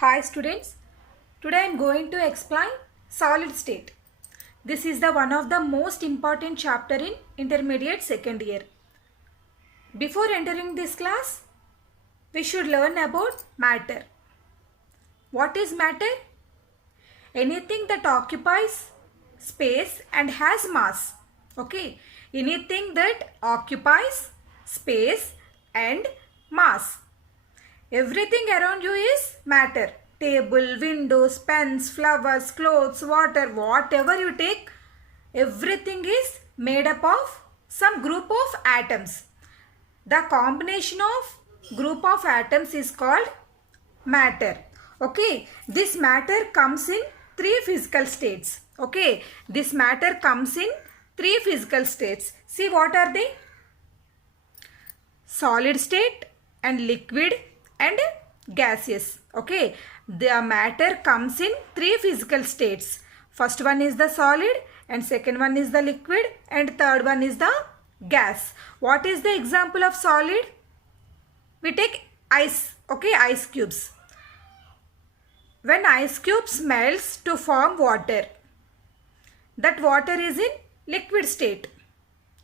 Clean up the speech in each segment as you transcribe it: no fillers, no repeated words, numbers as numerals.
Hi students, today I am going to explain solid state. This is the one of the most important chapter in intermediate second year. Before entering this class, we should learn about matter. What is matter? Anything that occupies space and has mass. Okay, anything that occupies space and mass. Everything around you is matter. Table, windows, pens, flowers, clothes, water, whatever you take, everything is made up of some group of atoms. The combination of group of atoms is called matter. Okay, this matter comes in three physical states. Okay, this matter comes in three physical states. See, what are they? Solid state and liquid and gaseous. Okay, the matter comes in three physical states. First one is the solid, and second one is the liquid, and third one is the gas. What is the example of solid? We take ice. Okay, ice cubes. When ice cubes melts to form water, that water is in liquid state.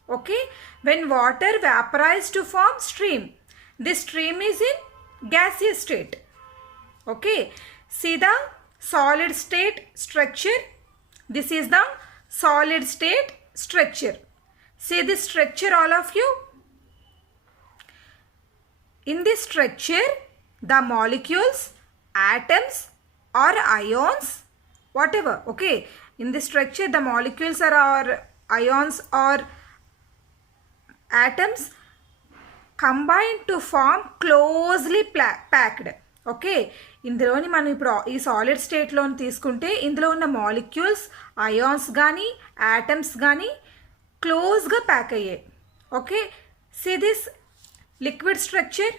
Okay, when water vaporizes to form stream, this stream is in gaseous state. Okay, see the solid state structure. This is the solid state structure. See this structure, all of you. In this structure, the molecules, atoms or ions, whatever. Okay, in this structure, the molecules or ions or atoms combine to form closely packed. Okay, ఇందులోని మనం ఇప్పుడు ఈ solid స్టేట్లోని తీసుకుంటే ఇందులో ఉన్న molecules, ions కానీ atoms కానీ క్లోజ్గా ప్యాక్ అయ్యాయి. Okay, see this liquid structure.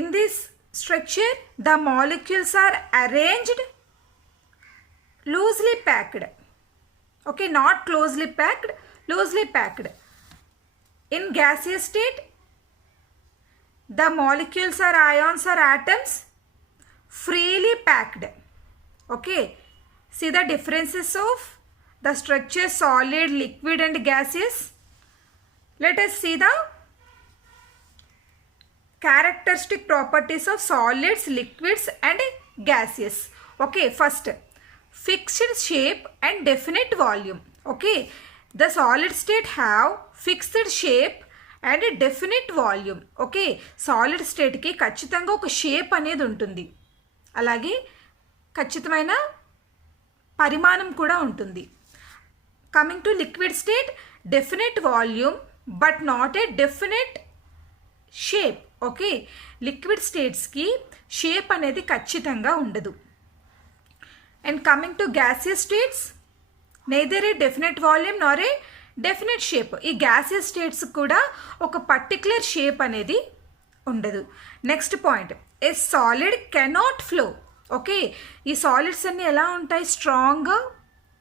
In this structure the molecules are arranged loosely packed. Okay, not closely packed, loosely packed. In gaseous state, the molecules or ions or atoms freely packed. Okay, see the differences of the structure solid, liquid and gaseous. Let us see the characteristic properties of solids, liquids and gaseous. Okay, first, fixed shape and definite volume. Okay, the solid state have fixed shape and a definite volume. Okay, solid state ki ఖచ్చితంగా ఒక shape అనేది ఉంటుంది, అలాగే ఖచ్చితమైన పరిమాణం కూడా ఉంటుంది. Coming to liquid state, definite volume but not a definite shape. Okay, liquid స్టేట్స్కి షేప్ అనేది ఖచ్చితంగా ఉండదు. And coming to gaseous states, neither a definite volume nor a definite shape. ఈ gaseous states కూడా ఒక పర్టికులర్ షేప్ అనేది ఉండదు. Next point, a solid cannot flow. Okay, ఈ సాలిడ్స్ అన్నీ ఎలా ఉంటాయి? స్ట్రాంగ్గా,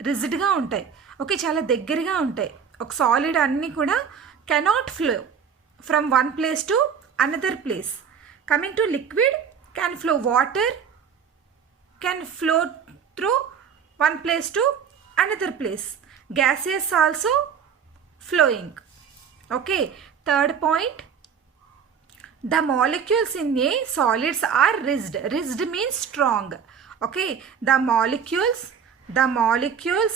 రిజిడ్గా ఉంటాయి. ఓకే, చాలా దగ్గరగా ఉంటాయి. ఒక సాలిడ్ అన్నీ కూడా cannot flow from one place to another place. Coming to liquid, can flow. Water can flow through one place to another place. Gaseous also flowing. Okay, third point, the molecules in a solids are rigid. Rigid means strong. Okay, the molecules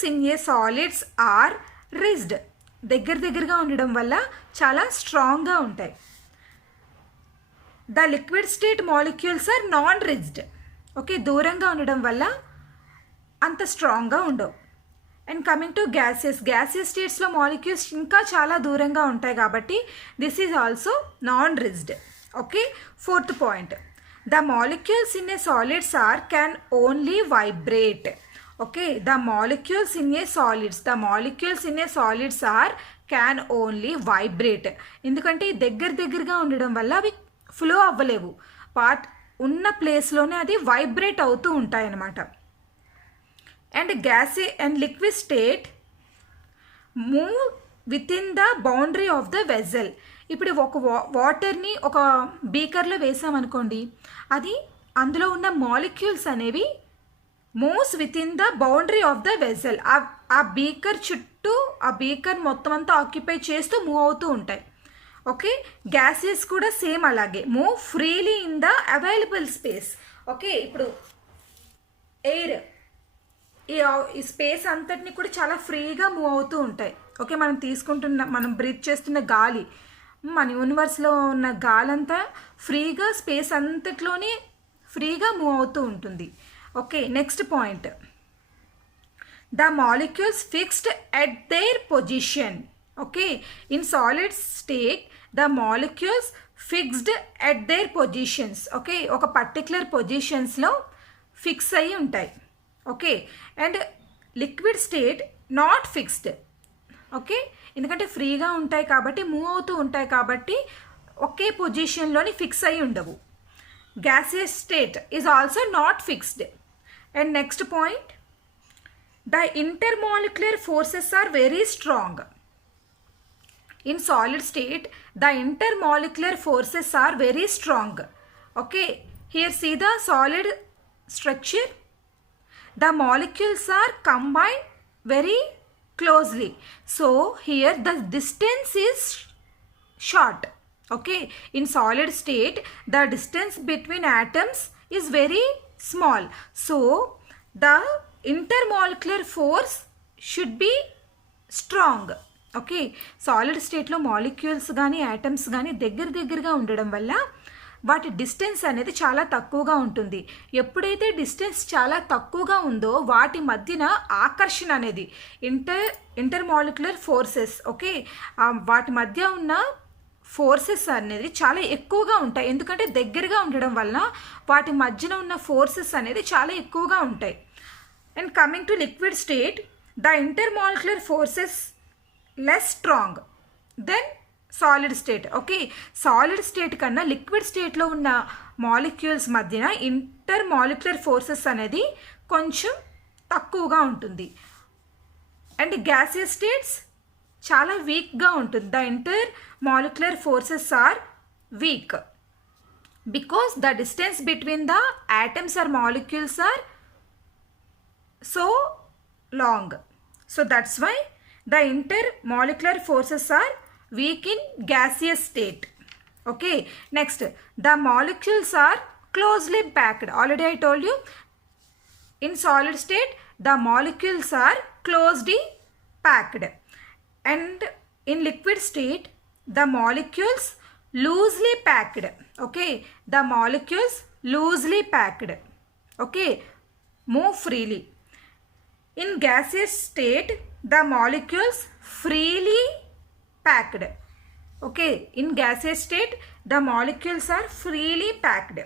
in a solids are rigid. దగ్గరగా ఉండడం వల్ల చాలా స్ట్రాంగ్గా ఉంటాయి. The liquid state molecules are non-rigid. Okay, దూరంగా ఉండడం వల్ల అంత స్ట్రాంగ్గా ఉండవు. And coming to gases, gaseous స్టేట్స్లో మాలిక్యూల్స్ ఇంకా చాలా దూరంగా ఉంటాయి కాబట్టి this is also non rigid. Okay, fourth point, the molecules in a solids are can only vibrate. Okay, the molecules in a solids are can only vibrate. ఎందుకంటే దగ్గరగా ఉండడం వల్ల అవి ఫ్లో అవ్వలేవు. ఉన్న ప్లేస్లోనే అది వైబ్రేట్ అవుతూ ఉంటాయి అన్నమాట. And gaseous and liquid state move within the boundary of the vessel. ఇప్పుడు ఒక వాటర్ని ఒక బీకర్లో వేసామనుకోండి, అది అందులో ఉన్న మాలిక్యూల్స్ అనేవి moves with in the boundary of the vessel. ఆ బీకర్ చుట్టూ ఆ బీకర్ మొత్తం అంతా ఆక్యుపై చేస్తూ మూవ్ అవుతూ ఉంటాయి. ఓకే, గ్యాసెస్ కూడా సేమ్ అలాగే move freely in the available space. Okay, ఇప్పుడు ఎయిర్ ఈ స్పేస్ అంతటిని కూడా చాలా ఫ్రీగా మూవ్ అవుతూ ఉంటాయి. ఓకే, మనం బ్రీత్ చేస్తున్న గాలి, మన యూనివర్స్లో ఉన్న గాలి అంతా ఫ్రీగా స్పేస్ అంతట్లోనే ఫ్రీగా మూవ్ అవుతూ ఉంటుంది. Okay, next point, the molecules fixed at there position. Okay, in solid state the molecules fixed at there positions. Okay, ఒక పర్టిక్యులర్ పొజిషన్స్లో ఫిక్స్ అయ్యి ఉంటాయి. Okay, and liquid state not fixed. Okay, ఎందుకంటే ఫ్రీగా ఉంటాయి కాబట్టి, మూవ్ అవుతూ ఉంటాయి కాబట్టి ఒకే పొజిషన్లోని ఫిక్స్ అయ్యి ఉండవు. Gaseous state is also not fixed. And next point, the intermolecular forces are very strong. In solid state, the intermolecular forces are very strong. Okay, here see the solid structure. The molecules are combined very closely. So here the distance is short. Okay, in solid state, the distance between atoms is very small. So the intermolecular force should be strong. Okay, solid స్టేట్లో molecules కానీ atoms కానీ దగ్గరగా ఉండడం వల్ల వాటి distance అనేది చాలా తక్కువగా ఉంటుంది. ఎప్పుడైతే డిస్టెన్స్ చాలా తక్కువగా ఉందో వాటి మధ్యన ఆకర్షణ అనేది ఇంటర్మాలిక్యులర్ ఫోర్సెస్, ఓకే, వాటి మధ్య ఉన్న ఫోర్సెస్ అనేది చాలా ఎక్కువగా ఉంటాయి. ఎందుకంటే దగ్గరగా ఉండడం వల్ల వాటి మధ్యన ఉన్న ఫోర్సెస్ అనేది చాలా ఎక్కువగా ఉంటాయి. And coming to liquid state, the intermolecular forces less strong then solid state. Okay, solid state కన్నా లిక్విడ్ స్టేట్లో ఉన్న మాలిక్యూల్స్ మధ్యన ఇంటర్మాలిక్యులర్ ఫోర్సెస్ అనేది కొంచెం తక్కువగా ఉంటుంది. అండ్ గ్యాసియస్ స్టేట్స్ చాలా వీక్గా ఉంటుంది. The intermolecular forces are weak because the distance between the atoms or molecules are so long. So that's why the intermolecular forces are weak in gaseous state. Okay, next, the molecules are closely packed. Already I told you, in solid state the molecules are closely packed, and in liquid state the molecules loosely packed. Okay, the molecules loosely packed. Okay, move freely. In gaseous state the molecules freely packed. Okay, in gaseous state the molecules are freely packed.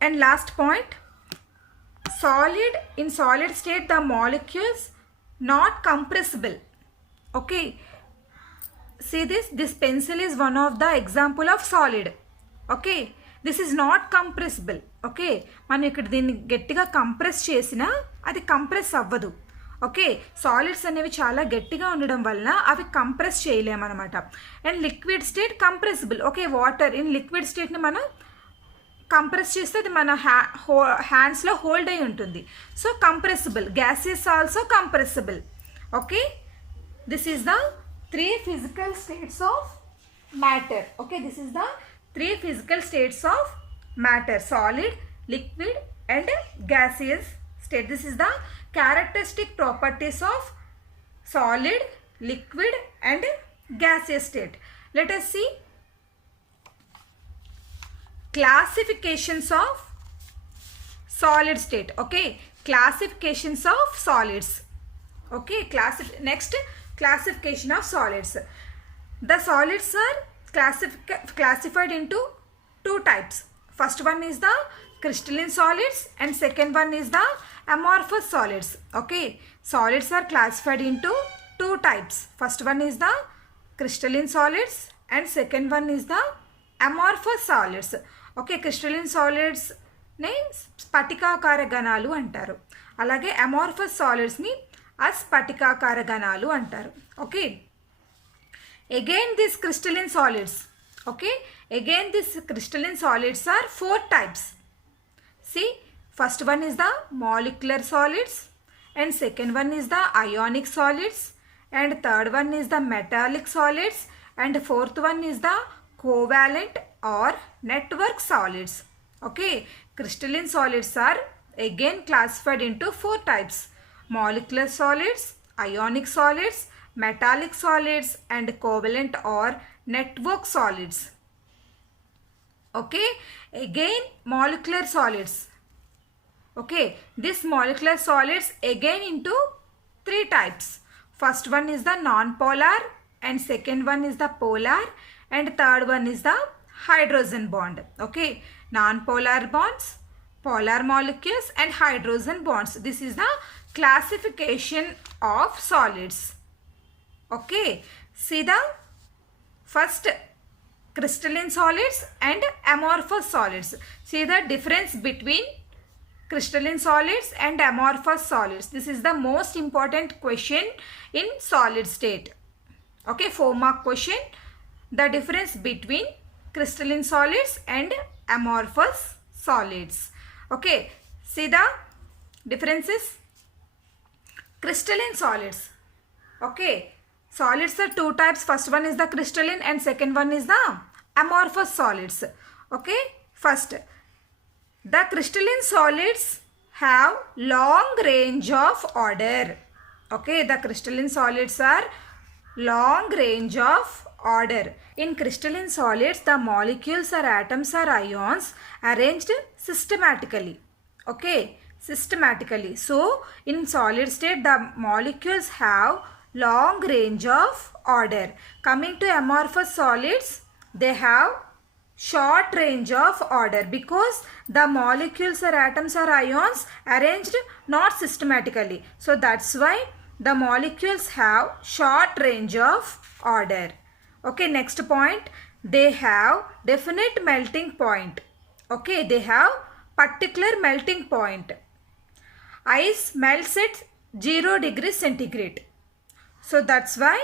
And last point, in solid state the molecules not compressible. Okay, see this pencil is one of the example of solid. Okay, this is not compressible. Okay, మనం ఇక్కడ దీన్ని గట్టిగా compress చేసినా అది compress అవ్వదు. Okay, solids అనేవి చాలా గట్టిగా ఉండడం వల్ల అవి కంప్రెస్ చేయలేమన్నమాట. And liquid state compressible. Okay, water in liquid స్టేట్ని మనం కంప్రెస్ చేస్తే అది మన హ్యాండ్స్లో హోల్డ్ అయి ఉంటుంది. So compressible. Gases also compressible. Okay, this is the 3 physical states of matter. Okay, this is the 3 physical states of matter: solid, liquid and gaseous state. This is the characteristic properties of solid, liquid and gaseous state. Let us see classifications of solid state. Okay, classifications of solids. Okay, next, classification of solids. The solids are classified into 2 types. First one is the crystalline solids and second one is the amorphous solids. Okay, solids are classified into 2 types. First one is the crystalline solids and second one is the amorphous solids. Okay, crystalline solids ని స్ఫటికాకార గణాలు అంటారు. అలాగే amorphous solids ని అస్ఫటికాకార గణాలు అంటారు. Okay, again these crystalline solids Okay, again these crystalline solids are 4 types. See, first one is the molecular solids, and second one is the ionic solids, and third one is the metallic solids, and fourth one is the covalent or network solids. Okay, crystalline solids are again classified into 4 types: molecular solids, ionic solids, metallic solids, and covalent or network solids. Okay, again molecular solids. Okay, this molecular solids again into 3 types. First one is the non-polar, and second one is the polar, and third one is the hydrogen bond. Okay, non-polar bonds, polar molecules, and hydrogen bonds. This is the classification of solids. Okay, see the first crystalline solids and amorphous solids. See the difference between crystalline solids and amorphous solids. This is the most important question in solid state. Okay, 4 mark question. The difference between crystalline solids and amorphous solids. Okay, see the differences. Crystalline solids. Okay, solids are 2 types. First one is the crystalline and second one is the amorphous solids. Okay, first, the crystalline solids have long range of order. Okay, the crystalline solids are long range of order. In crystalline solids, the molecules or atoms or ions arranged systematically. Okay, systematically. So, in solid state, the molecules have long range of order. Coming to amorphous solids, they have short range of order because the molecules or atoms or ions arranged not systematically. So that's why the molecules have short range of order. Okay, next point, they have definite melting point. Okay, they have particular melting point. Ice melts at 0 degrees centigrade. So that's why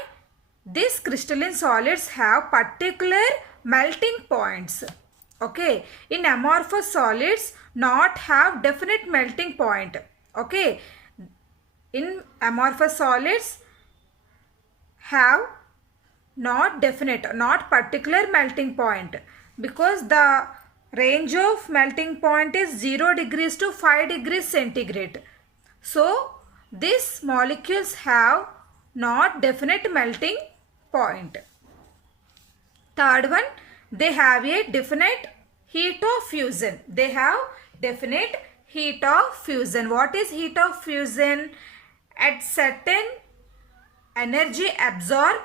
these crystalline solids have particular melting points. Okay, in amorphous solids not have definite melting point. Okay, in amorphous solids have not definite, not particular melting point because the range of melting point is 0 degrees to 5 degrees centigrade. So these molecules have not definite melting point. Third one, they have a definite heat of fusion. They have definite heat of fusion. What is heat of fusion? At certain energy absorbed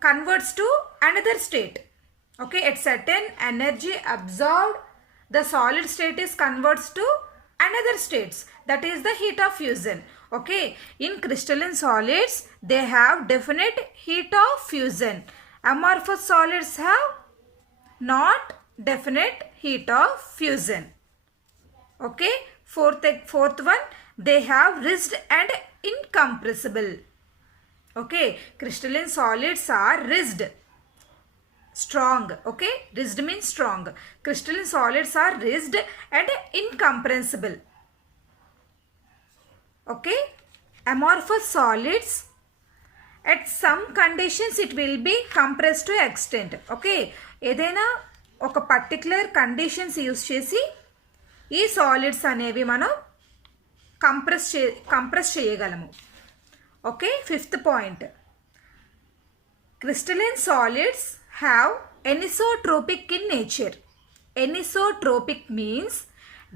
converts to another state. Okay, at certain energy absorbed, the solid state is converts to another states. That is the heat of fusion. Okay, in crystalline solids, they have definite heat of fusion. Amorphous solids have not definite heat of fusion. Okay, fourth one, they have rigid and incompressible. Okay, crystalline solids are rigid, strong. Okay, rigid means strong. Crystalline solids are rigid and incompressible. Okay, amorphous solids, at some conditions it will be compressed to extent. Okay, ఏదైనా ఒక particular conditions use చేసి ఈ solids అనేవి మనం compress చేయగలము. Okay, fifth point, crystalline solids have anisotropic in nature. Anisotropic means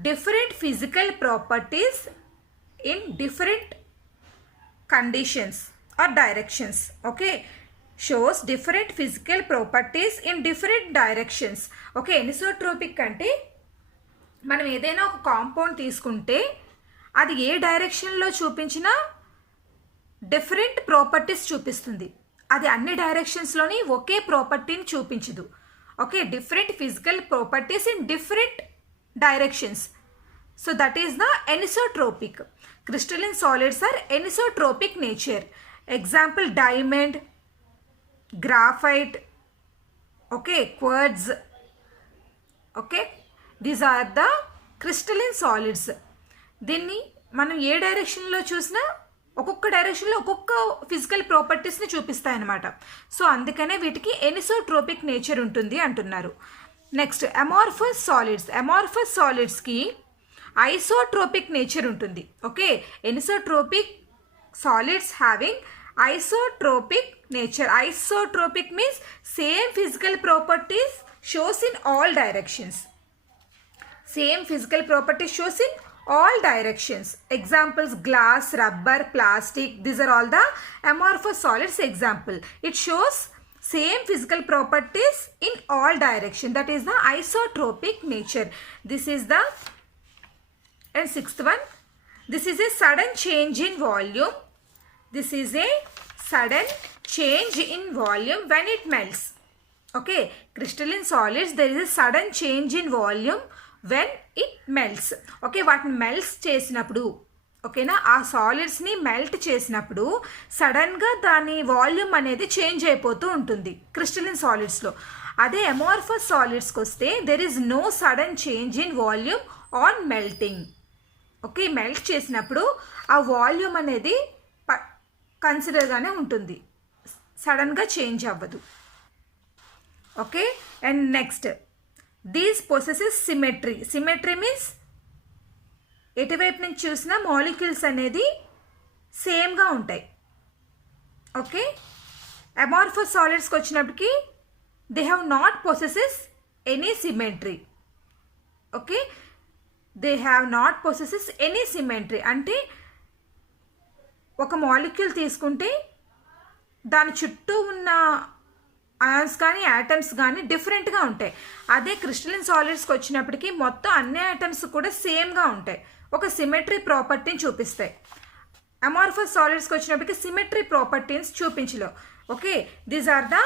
different physical properties in different conditions or directions. Okay, shows different physical properties in different directions. Okay, anisotropic అంటే మనం ఏదైనా ఒక compound తీసుకుంటే అది ఏ డైరెక్షన్లో చూపించినా different properties చూపిస్తుంది. అది అన్ని డైరెక్షన్స్లోని ఒకే ప్రాపర్టీని చూపించదు. Okay, different physical properties in different directions. So that is the anisotropic. Crystalline solids are anisotropic nature. Example, diamond, graphite, Okay, quartz. Okay, these are the crystalline solids. దీన్ని మనం ఏ డైరెక్షన్లో చూసినా ఒక్కొక్క డైరెక్షన్లో ఒక్కొక్క ఫిజికల్ ప్రాపర్టీస్ని చూపిస్తాయి అన్నమాట. సో అందుకనే వీటికి ఎనిసోట్రోపిక్ నేచర్ ఉంటుంది అంటున్నారు. Next amorphous solids. అమార్ఫస్ సాలిడ్స్కి ఐసోట్రోపిక్ నేచర్ ఉంటుంది. Okay, anisotropic solids having isotropic nature. Isotropic means same physical properties shows in all directions. Same physical properties shows in all directions. Examples: glass, rubber, plastic. These are all the amorphous solids example. It shows same physical properties in all direction. That is the isotropic nature. This is the and sixth one. This is a sudden change in volume. This is a sudden change in volume when it melts. Okay, crystalline solids, there is a sudden change in volume when it melts. Okay, వాటిని melts చేసినప్పుడు, ఓకేనా, ఆ సాలిడ్స్ని melt చేసినప్పుడు సడన్గా దాని volume అనేది change అయిపోతూ ఉంటుంది క్రిస్టలిన్ సాలిడ్స్లో. అదే అమార్ఫస్ సాలిడ్స్కి వస్తే there is no sudden change in volume on melting. Okay, melt చేసినప్పుడు ఆ వాల్యూమ్ అనేది కన్సిడర్గానే ఉంటుంది, సడన్గా చేంజ్ అవ్వదు. Okay, and next these possesses symmetry. Symmetry means ఎటువైపు నుంచి చూసినా మాలిక్యూల్స్ అనేది సేమ్గా ఉంటాయి. ఓకే, అమార్ఫస్ సాలిడ్స్కి వచ్చినప్పటికీ they have not possesses any symmetry. Okay, they have not possesses any symmetry అంటే ఒక మాలిక్యూల్ తీసుకుంటే దాని చుట్టూ ఉన్న అయాన్స్ కానీ యాటమ్స్ కానీ డిఫరెంట్గా ఉంటాయి. అదే క్రిస్టలిన్ సాలిడ్స్కి వచ్చినప్పటికీ మొత్తం అన్ని యాటమ్స్ కూడా సేమ్గా ఉంటాయి, ఒక సిమెట్రీ ప్రాపర్టీని చూపిస్తాయి. అమార్ఫస్ సాలిడ్స్కి వచ్చినప్పటికీ సిమెట్రీ ప్రాపర్టీస్ చూపించలేవు. Okay, these are the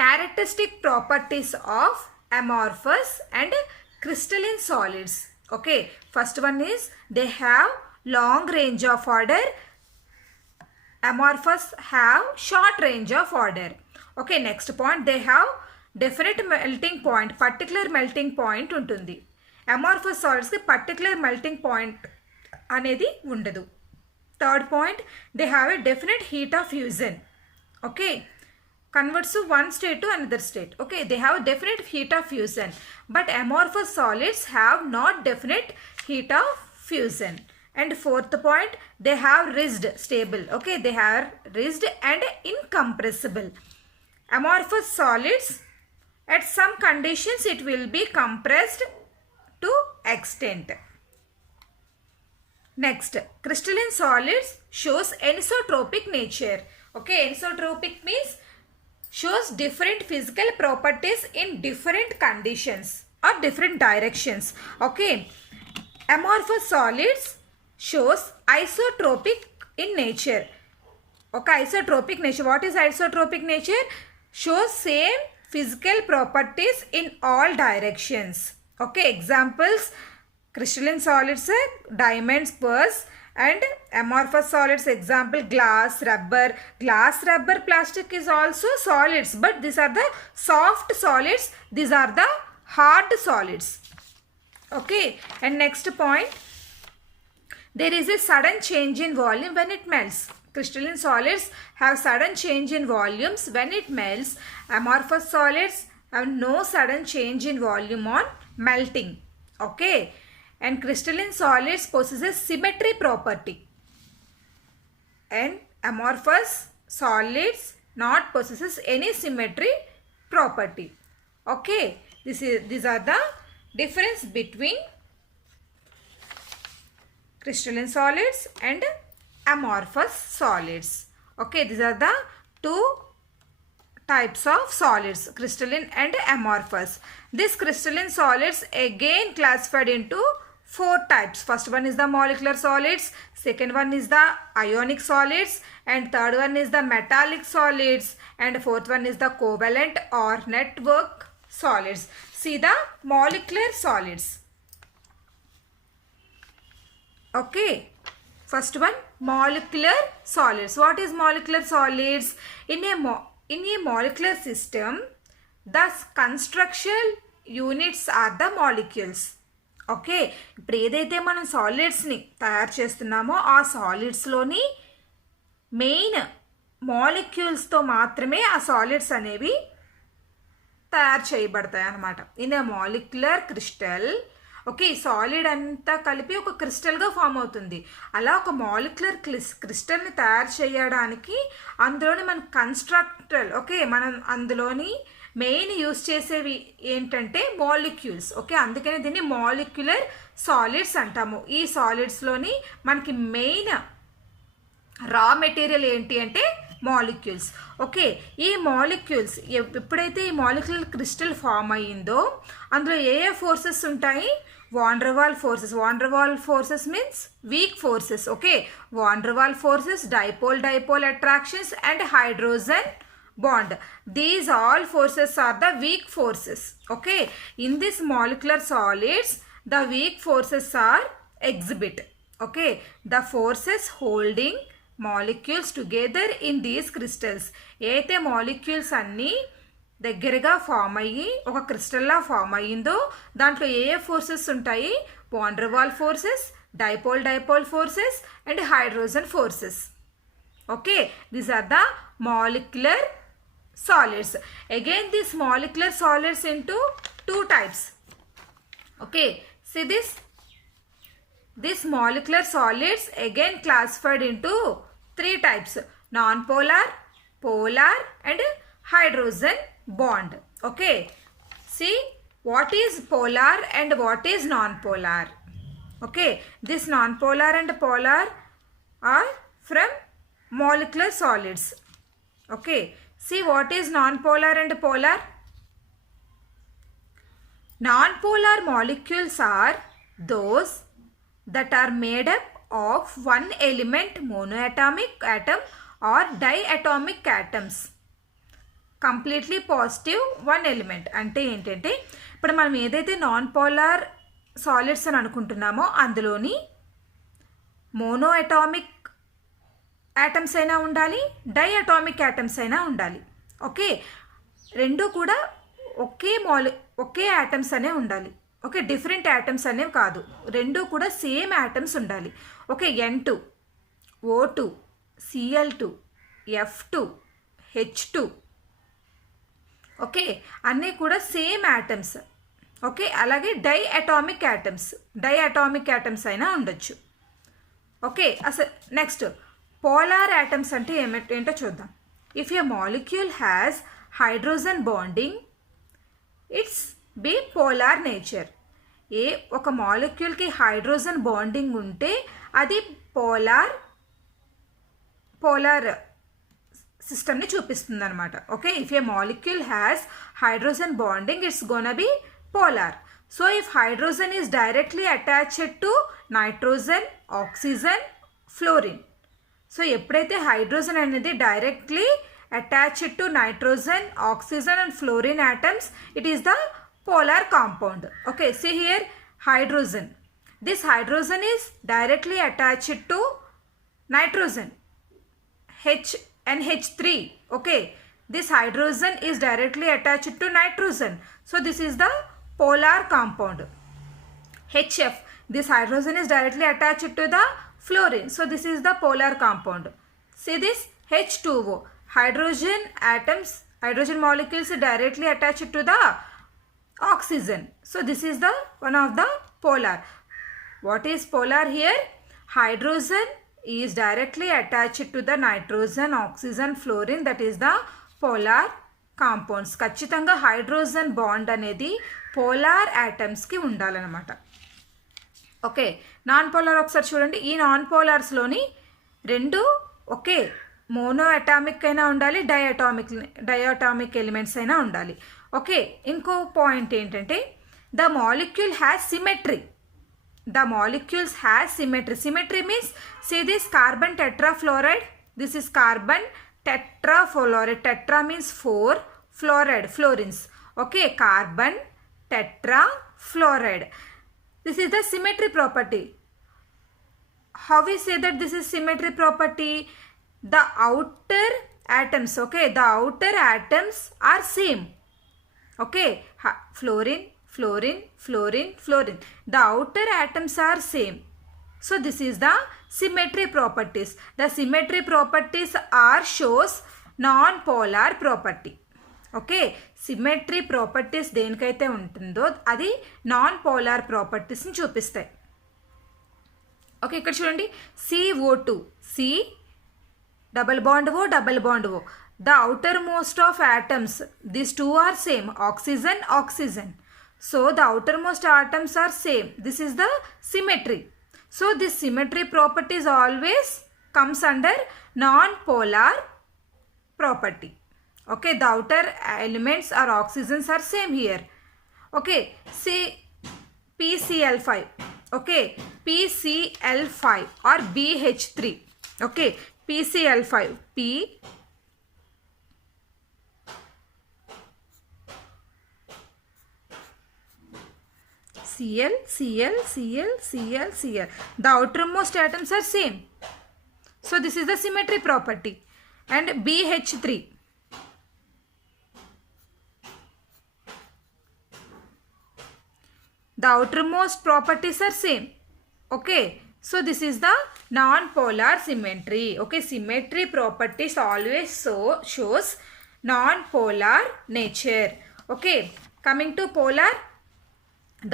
characteristic properties of amorphous and crystalline solids. Okay, first one is they have long range of order. Amorphous have short range of order. Okay, next point, they have definite melting point, particular melting point ఉంటుంది. Amorphous solids కి particular melting point అనేది ఉండదు. Third point, they have a definite heat of fusion. Okay, converts to one state to another state. Okay, they have definite heat of fusion, but amorphous solids have not definite heat of fusion. And fourth point, they have rigid stable. Okay, they have rigid and incompressible. Amorphous solids, at some conditions it will be compressed to extent. Next, crystalline solids shows anisotropic nature. Okay, anisotropic means shows different physical properties in different conditions or different directions. Okay, amorphous solids shows isotropic in nature. Okay, isotropic nature. What is isotropic nature? Shows same physical properties in all directions. Okay, examples: crystalline solids, diamonds, pearls, and amorphous solids example glass, rubber. Glass, rubber, plastic is also solids, but these are the soft solids, these are the hard solids. Okay, and next point, there is a sudden change in volume when it melts. Crystalline solids have sudden change in volumes when it melts. Amorphous solids have no sudden change in volume on melting. Okay, and crystalline solids possesses symmetry property, and amorphous solids not possesses any symmetry property. Okay, these are the difference between crystalline solids and amorphous solids. Okay, these are the two types of solids, crystalline and amorphous. This crystalline solids again classified into four types. First one is the molecular solids, second one is the ionic solids, and third one is the metallic solids, and fourth one is the covalent or network solids. See the molecular solids. Okay, first one, molecular solids. What is molecular solids? In a molecular system, the construction units are the molecules. Okay, ఇప్పుడు ఏదైతే మనం సాలిడ్స్ని తయారు చేస్తున్నామో ఆ సాలిడ్స్లోని main మాలిక్యూల్స్తో మాత్రమే ఆ solids అనేవి తయారు చేయబడతాయి అన్నమాట. In a molecular crystal. Okay, solid అంతా కలిపి ఒక క్రిస్టల్గా ఫామ్ అవుతుంది. అలా ఒక మాలిక్యులర్ క్రిస్టల్ని తయారు చేయడానికి అందులోని మన కన్స్ట్రక్టర్, ఓకే, మనం అందులోని మెయిన్ యూస్ చేసేవి ఏంటంటే మాలిక్యూల్స్. ఓకే, అందుకనే దీన్ని మాలిక్యులర్ సాలిడ్స్ అంటాము. ఈ సాలిడ్స్లోని మనకి మెయిన్ రా మెటీరియల్ ఏంటి అంటే మాలిక్యూల్స్. ఓకే, ఈ మాలిక్యూల్స్ ఎప్పుడైతే ఈ మాలిక్యులర్ క్రిస్టల్ ఫామ్ అయ్యిందో అందులో ఏ ఏ ఫోర్సెస్ ఉంటాయి? Van der Waals forces. Van der Waals forces means weak forces. Okay, van der Waals forces, dipole attractions and hydrogen bond. These all forces are the weak forces. Okay, in this molecular solids the weak forces are exhibit. Okay, the forces holding molecules together in these crystals. అయితే molecules అన్నీ దగ్గరగా form అయ్యి ఒక క్రిస్టల్లా form అయ్యిందో దాంట్లో ఏ ఏ ఫోర్సెస్ ఉంటాయి? Van der Waals forces, dipole forces and hydrogen forces. Okay, these are the molecular solids. Again these molecular solids into two types. Okay, see this molecular solids again classified into three types: non-polar, polar and hydrogen bond. Okay, see what is polar and what is non-polar. Okay, this non-polar and polar are from molecular solids. Okay, see what is non-polar and polar. Non-polar molecules are those that are made up of one element monoatomic atom or diatomic atoms. Completely positive one element. అంటే ఏంటంటే ఇప్పుడు మనం ఏదైతే non polar solids అని అనుకుంటున్నామో అందులోని mono atomic atoms అయినా ఉండాలి, డైఅటామిక్ యాటమ్స్ అయినా ఉండాలి. ఓకే, రెండు కూడా ఒకే యాటమ్స్ అనే ఉండాలి. ఓకే, డిఫరెంట్ యాటమ్స్ అనేవి కాదు, రెండు కూడా సేమ్ యాటమ్స్ ఉండాలి. Okay, N2, O2, Cl2, F2, H2. Okay, అన్నీ కూడా సేమ్ యాటమ్స్. ఓకే, అలాగే డైఅటామిక్ యాటమ్స్ అయినా ఉండొచ్చు. ఓకే, అసలు నెక్స్ట్ పోలార్ యాటమ్స్ అంటే ఏంటో చూద్దాం. If a molecule has hydrogen bonding it's be polar nature. ఒక మాలిక్యూల్కి హైడ్రోజన్ బాండింగ్ ఉంటే అది పోలార్ సిస్టమ్ని చూపిస్తుంది అనమాట. Okay, if a molecule has hydrogen bonding it's gonna B polar. So if hydrogen is directly attached to nitrogen, oxygen, fluorine. So ఎప్పుడైతే hydrogen అనేది directly attached to nitrogen, oxygen and fluorine atoms, it is the polar compound. Okay, see here hydrogen. This hydrogen is directly attached to nitrogen, NH3. Okay, this hydrogen is directly attached to nitrogen. So this is the polar compound. HF, this hydrogen is directly attached to the fluorine. So this is the polar compound. See this H2O, hydrogen molecules directly attached to the oxygen. So this is the one of the polar. What is polar here? Hydrogen is directly attached to the nitrogen, oxygen, fluorine. That is the polar compounds. ఖచ్చితంగా hydrogen bond అనేది polar యాటమ్స్కి ఉండాలన్నమాట. Okay, non polar ఒకసారి చూడండి. ఈ non పోలార్స్లోని రెండు ఒకే mono atomic అయినా ఉండాలి, diatomic elements అయినా ఉండాలి. ఓకే, ఇంకో పాయింట్ ఏంటంటే the molecule has symmetry. Symmetry means see this carbon tetrafluoride. This is carbon tetrafluoride. Tetra means 4, fluoride fluorines. Okay, carbon tetrafluoride. This is the symmetry property. How we say that this is symmetry property? The outer atoms, okay, the outer atoms are same. Okay, fluorine, fluorine, fluorine, fluorine. The outer atoms are same. So this is the symmetry properties. The symmetry properties are shows non-polar property. Okay symmetry properties దేనికైతే ఉంటుందో అది non polar ప్రాపర్టీస్ని చూపిస్తాయి. Okay ఇక్కడ చూడండి CO2 C double bond O double bond O. The outer most of atoms these two are same oxygen oxygen. So the outer most atoms are same. This is the symmetry. So this symmetry properties always comes under non-polar property. Okay, the outer elements or oxygens are same here. Okay, see PCl5. Okay, PCl5 or BH3. Okay, PCl5 P Cl, Cl, Cl, Cl, Cl. The outermost atoms are same. So this is the symmetry property. And BH3. The outermost properties are same. Okay. So this is the non-polar symmetry. Okay. Symmetry properties always shows non-polar nature. Okay. Coming to polar.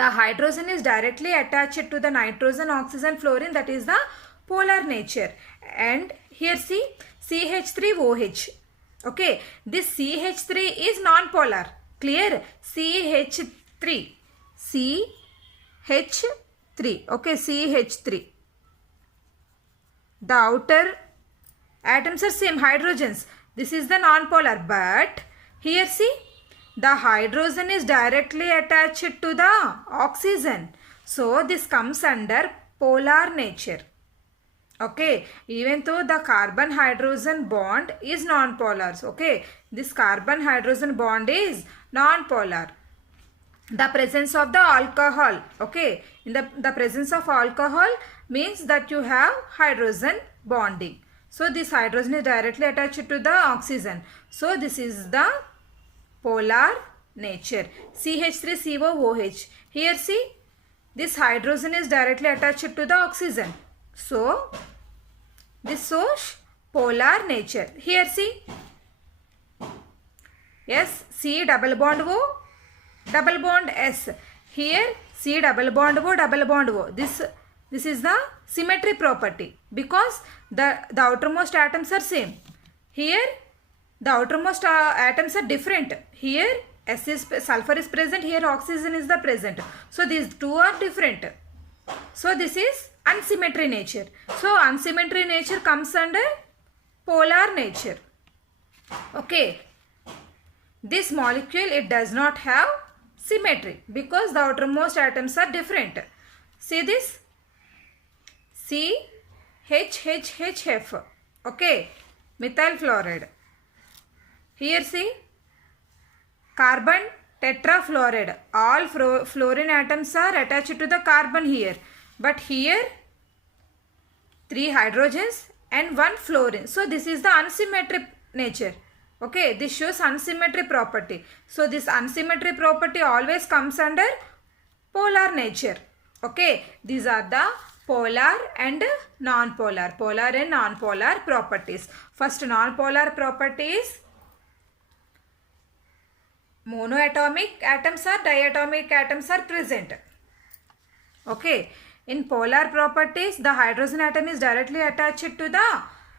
The hydrogen is directly attached to the nitrogen, oxygen, fluorine. That is the polar nature. And here see CH3OH. Okay. This CH3 is non-polar. Clear? CH3. CH3. Okay. CH3. The outer atoms are same hydrogens. This is the non-polar. But here see. The hydrogen is directly attached to the oxygen. So this comes under polar nature. Okay. Even though the carbon hydrogen bond is non-polar. Okay. This carbon hydrogen bond is non-polar. The presence of the alcohol. Okay. In the presence of alcohol means that you have hydrogen bonding. So this hydrogen is directly attached to the oxygen. So this is the polar nature. CH3COOH. Here see, this hydrogen is directly attached to the oxygen. So this shows polar nature. Here see, yes, C double bond O double bond S. Here C double bond O double bond O. This is the symmetry property because the outermost atoms are same. Here the outermost atoms are different. Here sulfur is present, here oxygen is the present. So these two are different. So this is unsymmetry nature. So unsymmetry nature comes under polar nature. Okay. This molecule, it does not have symmetry because the outermost atoms are different. See this? CHHHF. Okay. Methyl fluoride. Here see, carbon tetrafluoride. All fluorine atoms are attached to the carbon here. But here, 3 hydrogens and 1 fluorine. So this is the unsymmetric nature. Okay, this shows unsymmetry property. So this unsymmetry property always comes under polar nature. Okay, these are the polar and non-polar. Polar and non-polar properties. First non-polar properties. Monoatomic atoms or diatomic atoms are present. Okay. In polar properties, the hydrogen atom is directly attached to the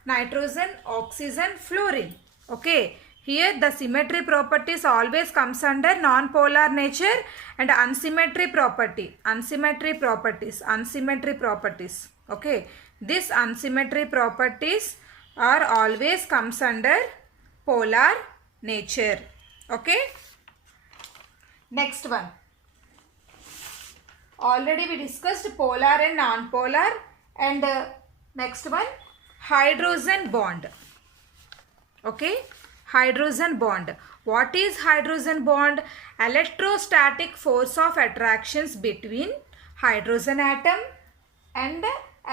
nitrogen, oxygen, fluorine. Okay. Here the symmetry properties always comes under non-polar nature and unsymmetry property. Unsymmetry properties. Unsymmetry properties. Okay. This unsymmetry properties are always comes under polar nature. Okay. Next one. Already we discussed polar and non-polar. And next one, hydrogen bond. Okay. Hydrogen bond. What is hydrogen bond? Electrostatic force of attractions between hydrogen atom and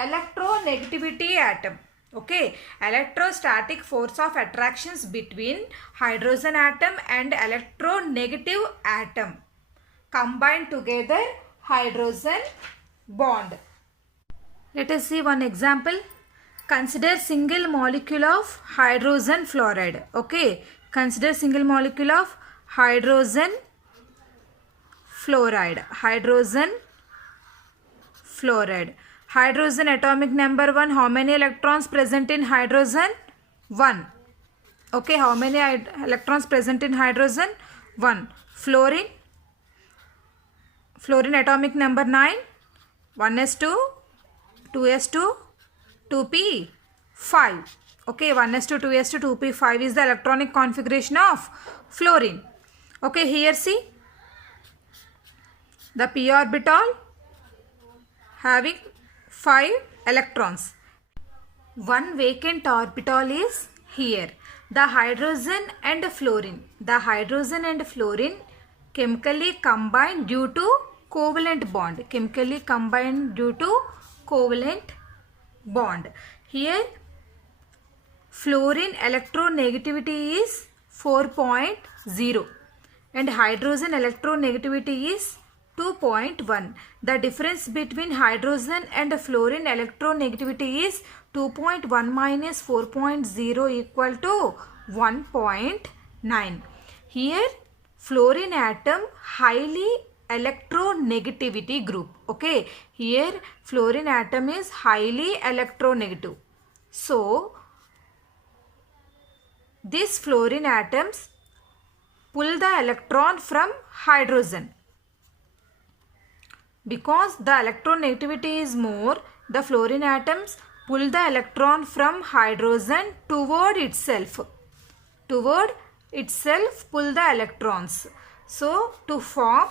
electronegativity atom. Okay, electrostatic force of attractions between hydrogen atom and electronegative atom combined together hydrogen bond. Let us see one example. Consider single molecule of hydrogen fluoride. Okay, consider single molecule of hydrogen fluoride. Hydrogen atomic number 1. How many electrons present in hydrogen? 1. Okay, how many electrons present in hydrogen? 1. Fluorine atomic number 9. 1s2, 2s2, 2p5. Okay, 1s2, 2s2, 2p5 is the electronic configuration of fluorine. Okay, here see the p orbital having 5 electrons. One vacant orbital is here. The hydrogen and fluorine chemically combine due to covalent bond. Here fluorine electronegativity is 4.0 and hydrogen electronegativity is 2.1. The difference between hydrogen and fluorine electronegativity is 2.1 minus 4.0 equal to 1.9. Here fluorine atom highly electronegativity group. Okay, here fluorine atom is highly electronegative. So these fluorine atoms pull the electron from hydrogen. Because the electronegativity is more, the fluorine atoms pull the electron from hydrogen toward itself. Pull the electrons. So to form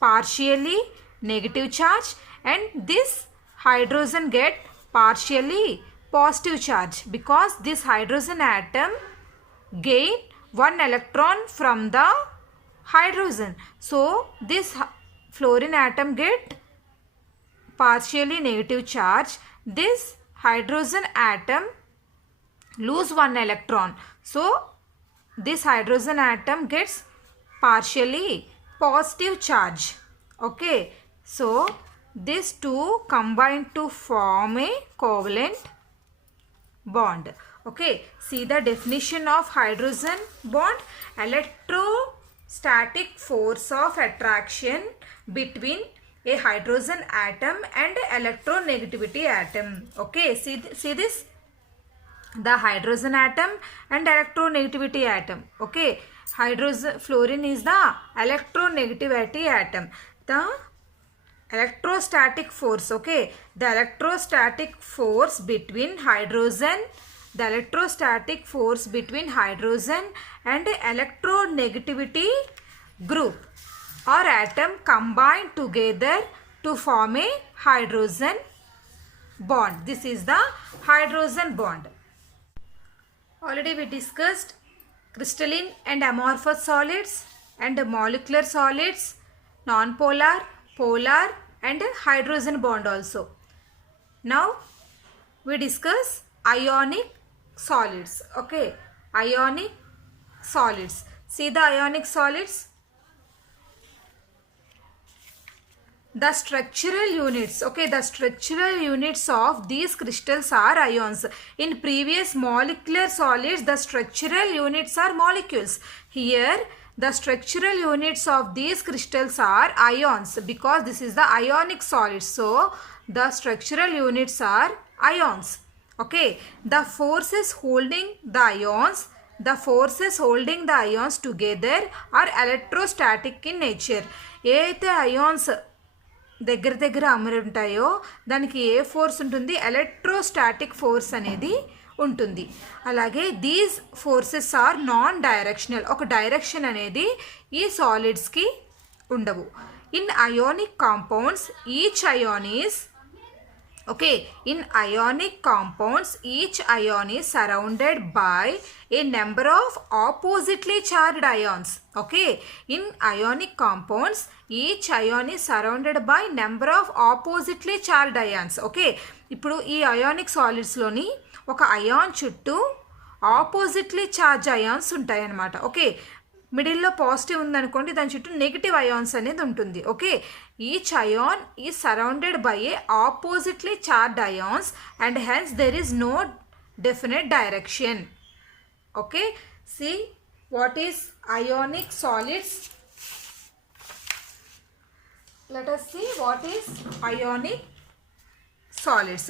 partially negative charge, and this hydrogen get partially positive charge because this hydrogen atom gain 1 electron from the hydrogen. So this fluorine atom get partially negative charge. This hydrogen atom lose 1 electron. So this hydrogen atom gets partially positive charge. Okay, so these two combine to form a covalent bond. Okay, see the definition of hydrogen bond. Electrostatic force of attraction between a hydrogen atom and electronegativity atom. Okay, see this, the hydrogen atom and electronegativity atom. Okay, fluorine is the electronegativity atom. The electrostatic force, okay, the electrostatic force between hydrogen and electronegativity group or atom combine together to form a hydrogen bond. This is the hydrogen bond. Already we discussed crystalline and amorphous solids and molecular solids, non-polar, polar and hydrogen bond also. Now we discuss ionic solids. Okay, ionic solids. See the ionic solids. The structural units, okay, the structural units of these crystals are ions. In previous molecular solids, the structural units are molecules. Here, the structural units of these crystals are ions because this is the ionic solid. So, the structural units are ions. Okay, the forces holding the ions together are electrostatic in nature. ఏదైతే ions దగ్గర అమరి ఉంటాయో దానికి ఏ force ఉంటుంది, electrostatic force అనేది ఉంటుంది. అలాగే these forces are non directional, ఒక డైరెక్షన్ అనేది ఈ సాలిడ్స్కి ఉండవు. In ionic compounds each ion is in ionic compounds each ion is surrounded by a number of oppositely charged ions. Okay, in ionic compounds each ion is surrounded by number of oppositely charged ions. Okay, ఇప్పుడు ఈ ionic సాలిడ్స్లోని ఒక ion చుట్టూ oppositely charge ions ఉంటాయన్నమాట. Okay, మిడిల్లో positive ఉందనుకోండి, దాని చుట్టూ negative ions అనేది ఉంటుంది. Okay, each ion is surrounded by a oppositely charged ions and hence there is no definite direction. Okay, see what is ionic solids. Let us see what is ionic solids.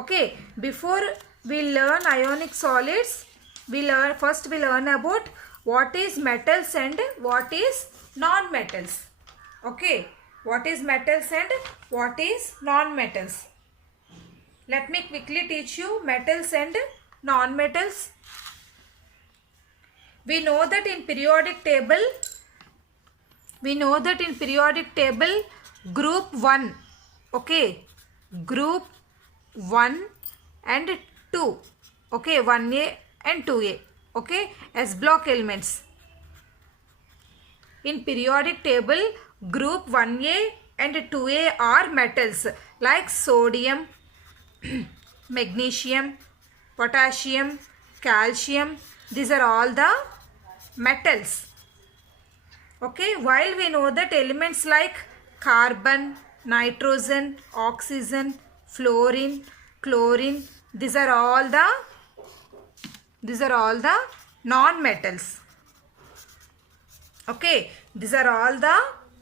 Okay, before we learn ionic solids, first we learn about what is metals and what is non-metals. Okay, what is metals and what is non-metals. Let me quickly teach you metals and non-metals. We know that in periodic table, group 1, okay, group 1 and 2, okay, 1A and 2A, okay, S block elements. In periodic table, group 1A and 2A are metals like sodium, magnesium, potassium, calcium. These are all the metals. Okay, while we know that elements like carbon, nitrogen, oxygen, fluorine, chlorine, these are all the non-metals. Okay, these are all the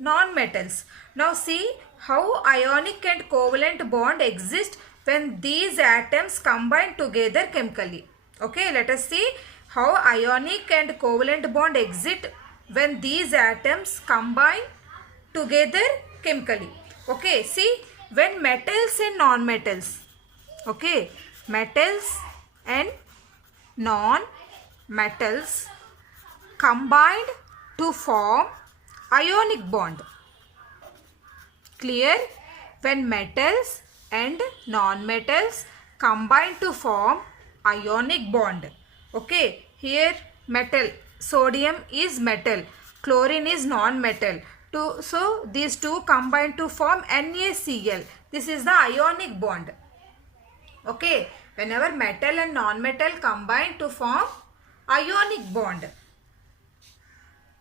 non-metals. Now see how ionic and covalent bond exist when these atoms combine together chemically. Okay, let us see how ionic and covalent bond exist when these atoms combine together chemically. Okay, see, when metals and non-metals, okay, metals and non-metals combined to form ionic bond. Clear? When metals and non-metals combine to form ionic bond. Okay, here metal, sodium is metal, chlorine is non-metal. So these two combine to form NaCl. This is the ionic bond. Okay, whenever metal and non-metal combine to form ionic bond.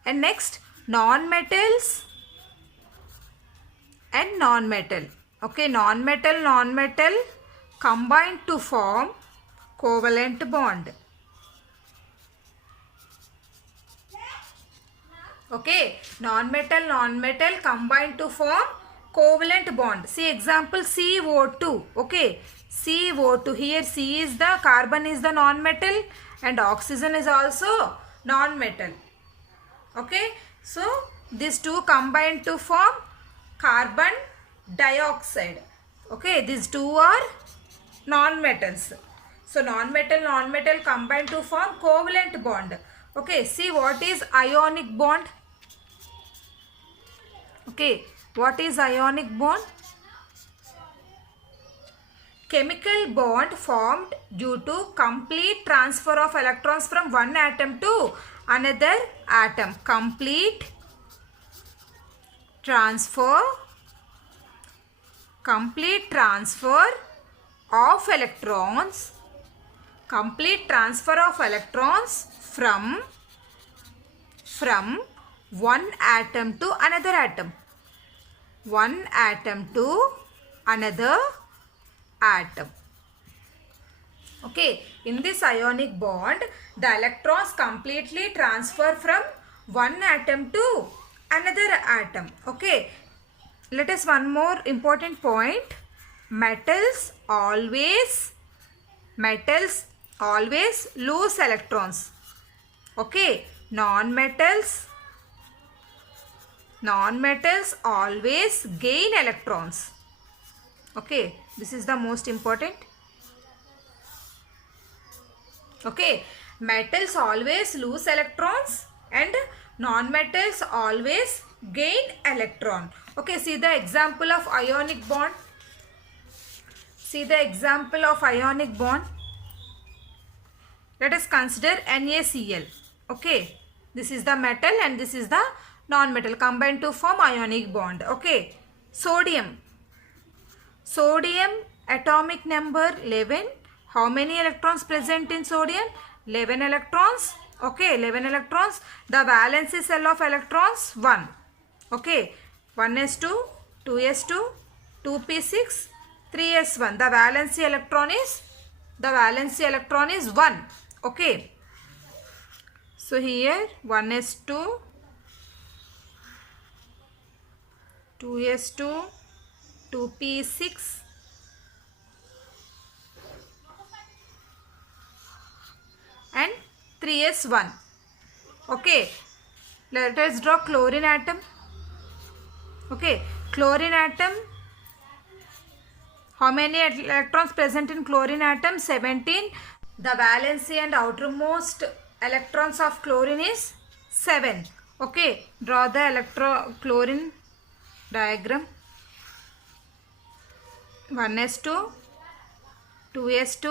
And next, non-metals and non-metal. Okay, non-metal combine to form covalent bond. Okay, non-metal combine to form covalent bond. See example CO2. Okay, CO2. Here C is the carbon is the non-metal and oxygen is also non-metal. Okay, so these two combine to form carbon dioxide. Okay, these two are non-metals. So non-metal combine to form covalent bond. Okay, see what is ionic bond. Okay, what is ionic bond? Chemical bond formed due to complete transfer of electrons from one atom to another atom. Complete transfer of electrons from one atom to another atom. One atom to another atom. Okay, in this ionic bond, the electrons completely transfer from one atom to another atom. Okay, let us one more important point. Metals always lose electrons. Okay, non-metals always gain electrons. Okay, this is the most important. Okay, metals always lose electrons and non-metals always gain electron. Okay, see the example of ionic bond. Let us consider NaCl. Okay, this is the metal and this is the non-metal combined to form ionic bond. Okay, sodium atomic number 11. How many electrons present in sodium? 11 electrons. Okay, 11 electrons. The valency cell of electrons 1. Okay, 1s2, 2s2, 2p6, 3s1. The valency electron is 1. Okay. So here 1s2, 2s2, 2p6, and 3s1. Okay, let us draw chlorine atom. Okay, chlorine atom. How many electrons present in chlorine atom? 17. The valency and outermost electrons of chlorine is 7. Okay, draw the chlorine diagram. 1s2, 2s2,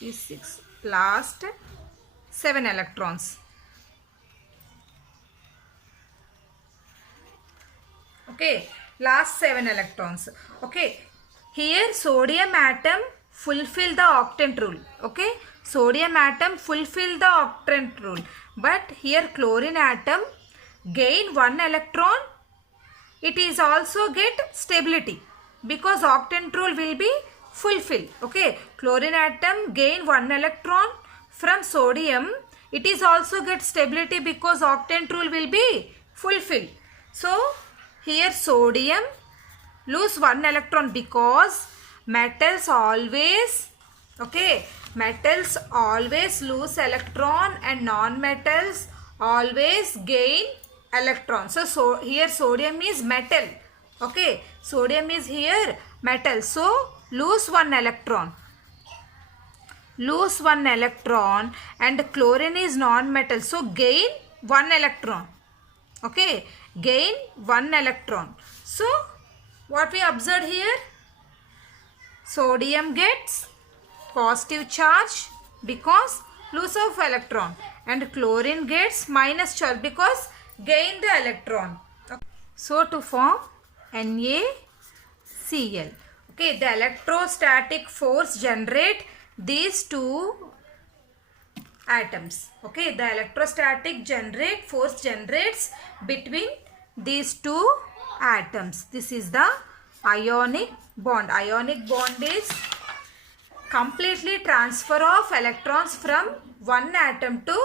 p6, last 7 electrons. Okay, last 7 electrons. Okay, here sodium atom fulfill the octet rule. Okay, sodium atom fulfill the octet rule, but here chlorine atom gain 1 electron. It is also get stability because octet rule will be fulfilled. Okay, chlorine atom gain 1 electron from sodium. It is also get stability because octet rule will be fulfilled. So here sodium lose 1 electron because metals always, okay, metals always lose electron and non-metals always gain electron. So here sodium is metal. Okay, sodium is here metal. So lose 1 electron. Lose 1 electron, and chlorine is non-metal. So gain 1 electron. Okay, gain 1 electron. So what we observed here? Sodium gets positive charge because lose of electron, and chlorine gets minus charge because gain the electron. So to form NaCl. Okay, the electrostatic force generate these two atoms. Okay, the electrostatic force generates between these two atoms. This is the ionic bond. Ionic bond is completely transfer of electrons from one atom to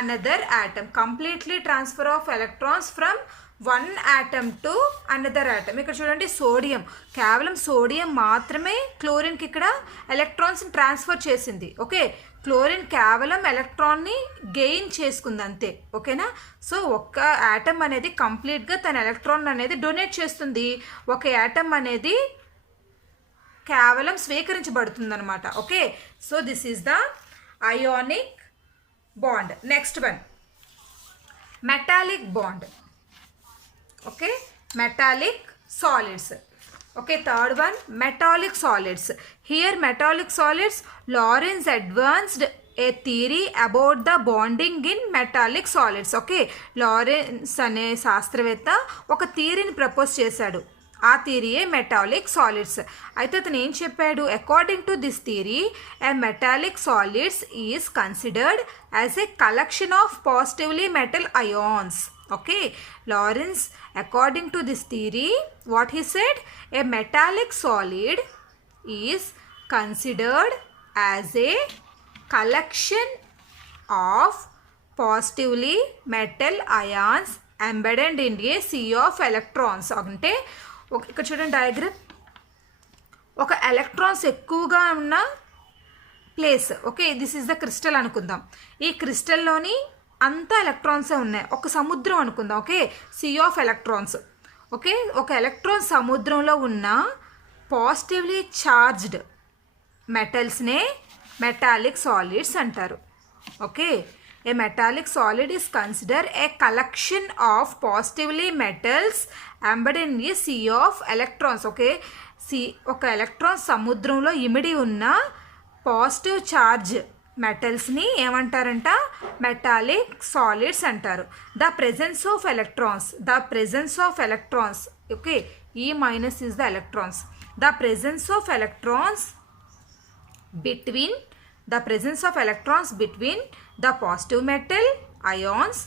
another atom. Completely transfer of electrons from one atom to another atom. ఇక్కడ చూడండి sodium, కేవలం sodium మాత్రమే క్లోరిన్కి ఇక్కడ electrons transfer చేసింది. Okay, chlorine కేవలం ఎలక్ట్రాన్ని gain చేసుకుంది అంతే. ఓకేనా? సో ఒక్క యాటమ్ అనేది కంప్లీట్గా తన ఎలక్ట్రాన్ అనేది డొనేట్ చేస్తుంది, ఒక యాటమ్ అనేది కేవలం స్వీకరించబడుతుంది అనమాట. Okay, so this is the ionic bond. Next one metallic bond. Okay, metallic solids. Okay, third one metallic solids. Here metallic solids, Lawrence advanced a theory about the bonding in metallic solids. Okay, Lawrence అనే శాస్త్రవేత్త ఒక థియరీని propose చేశాడు. ఆ థియరీయే metallic solids. అయితే అతను ఏం చెప్పాడు? According to this theory, a metallic solids is considered as a collection of positively metal ions. Okay, Lawrence, according to this theory, what he said? A metallic solid is considered as a collection of positively metal ions embedded in a sea of electrons. అంటే ఇక్కడ చూడండి diagram, ఒక electrons ఎక్కువగా ఉన్న place. Okay, this is the crystal అనుకుందాం. ఈ క్రిస్టల్లోని అంతా ఎలక్ట్రాన్సే ఉన్నాయి. ఒక సముద్రం అనుకుందాం. Okay, sea of electrons. Okay, ఒక ఎలక్ట్రాన్ సముద్రంలో ఉన్న పాజిటివ్లీ చార్జ్డ్ మెటల్స్నే మెటాలిక్ సాలిడ్స్ అంటారు. Okay, a metallic solid is consider a collection of positively metals embedded in a sea of electrons. Okay, ఒక ఎలక్ట్రాన్ సముద్రంలో ఇమిడి ఉన్న పాజిటివ్ చార్జ్ మెటల్స్ని ఏమంటారంట? మెటాలిక్ సాలిడ్స్ అంటారు. The presence of electrons Okay, E minus is the electrons. The presence of electrons between the positive metal ions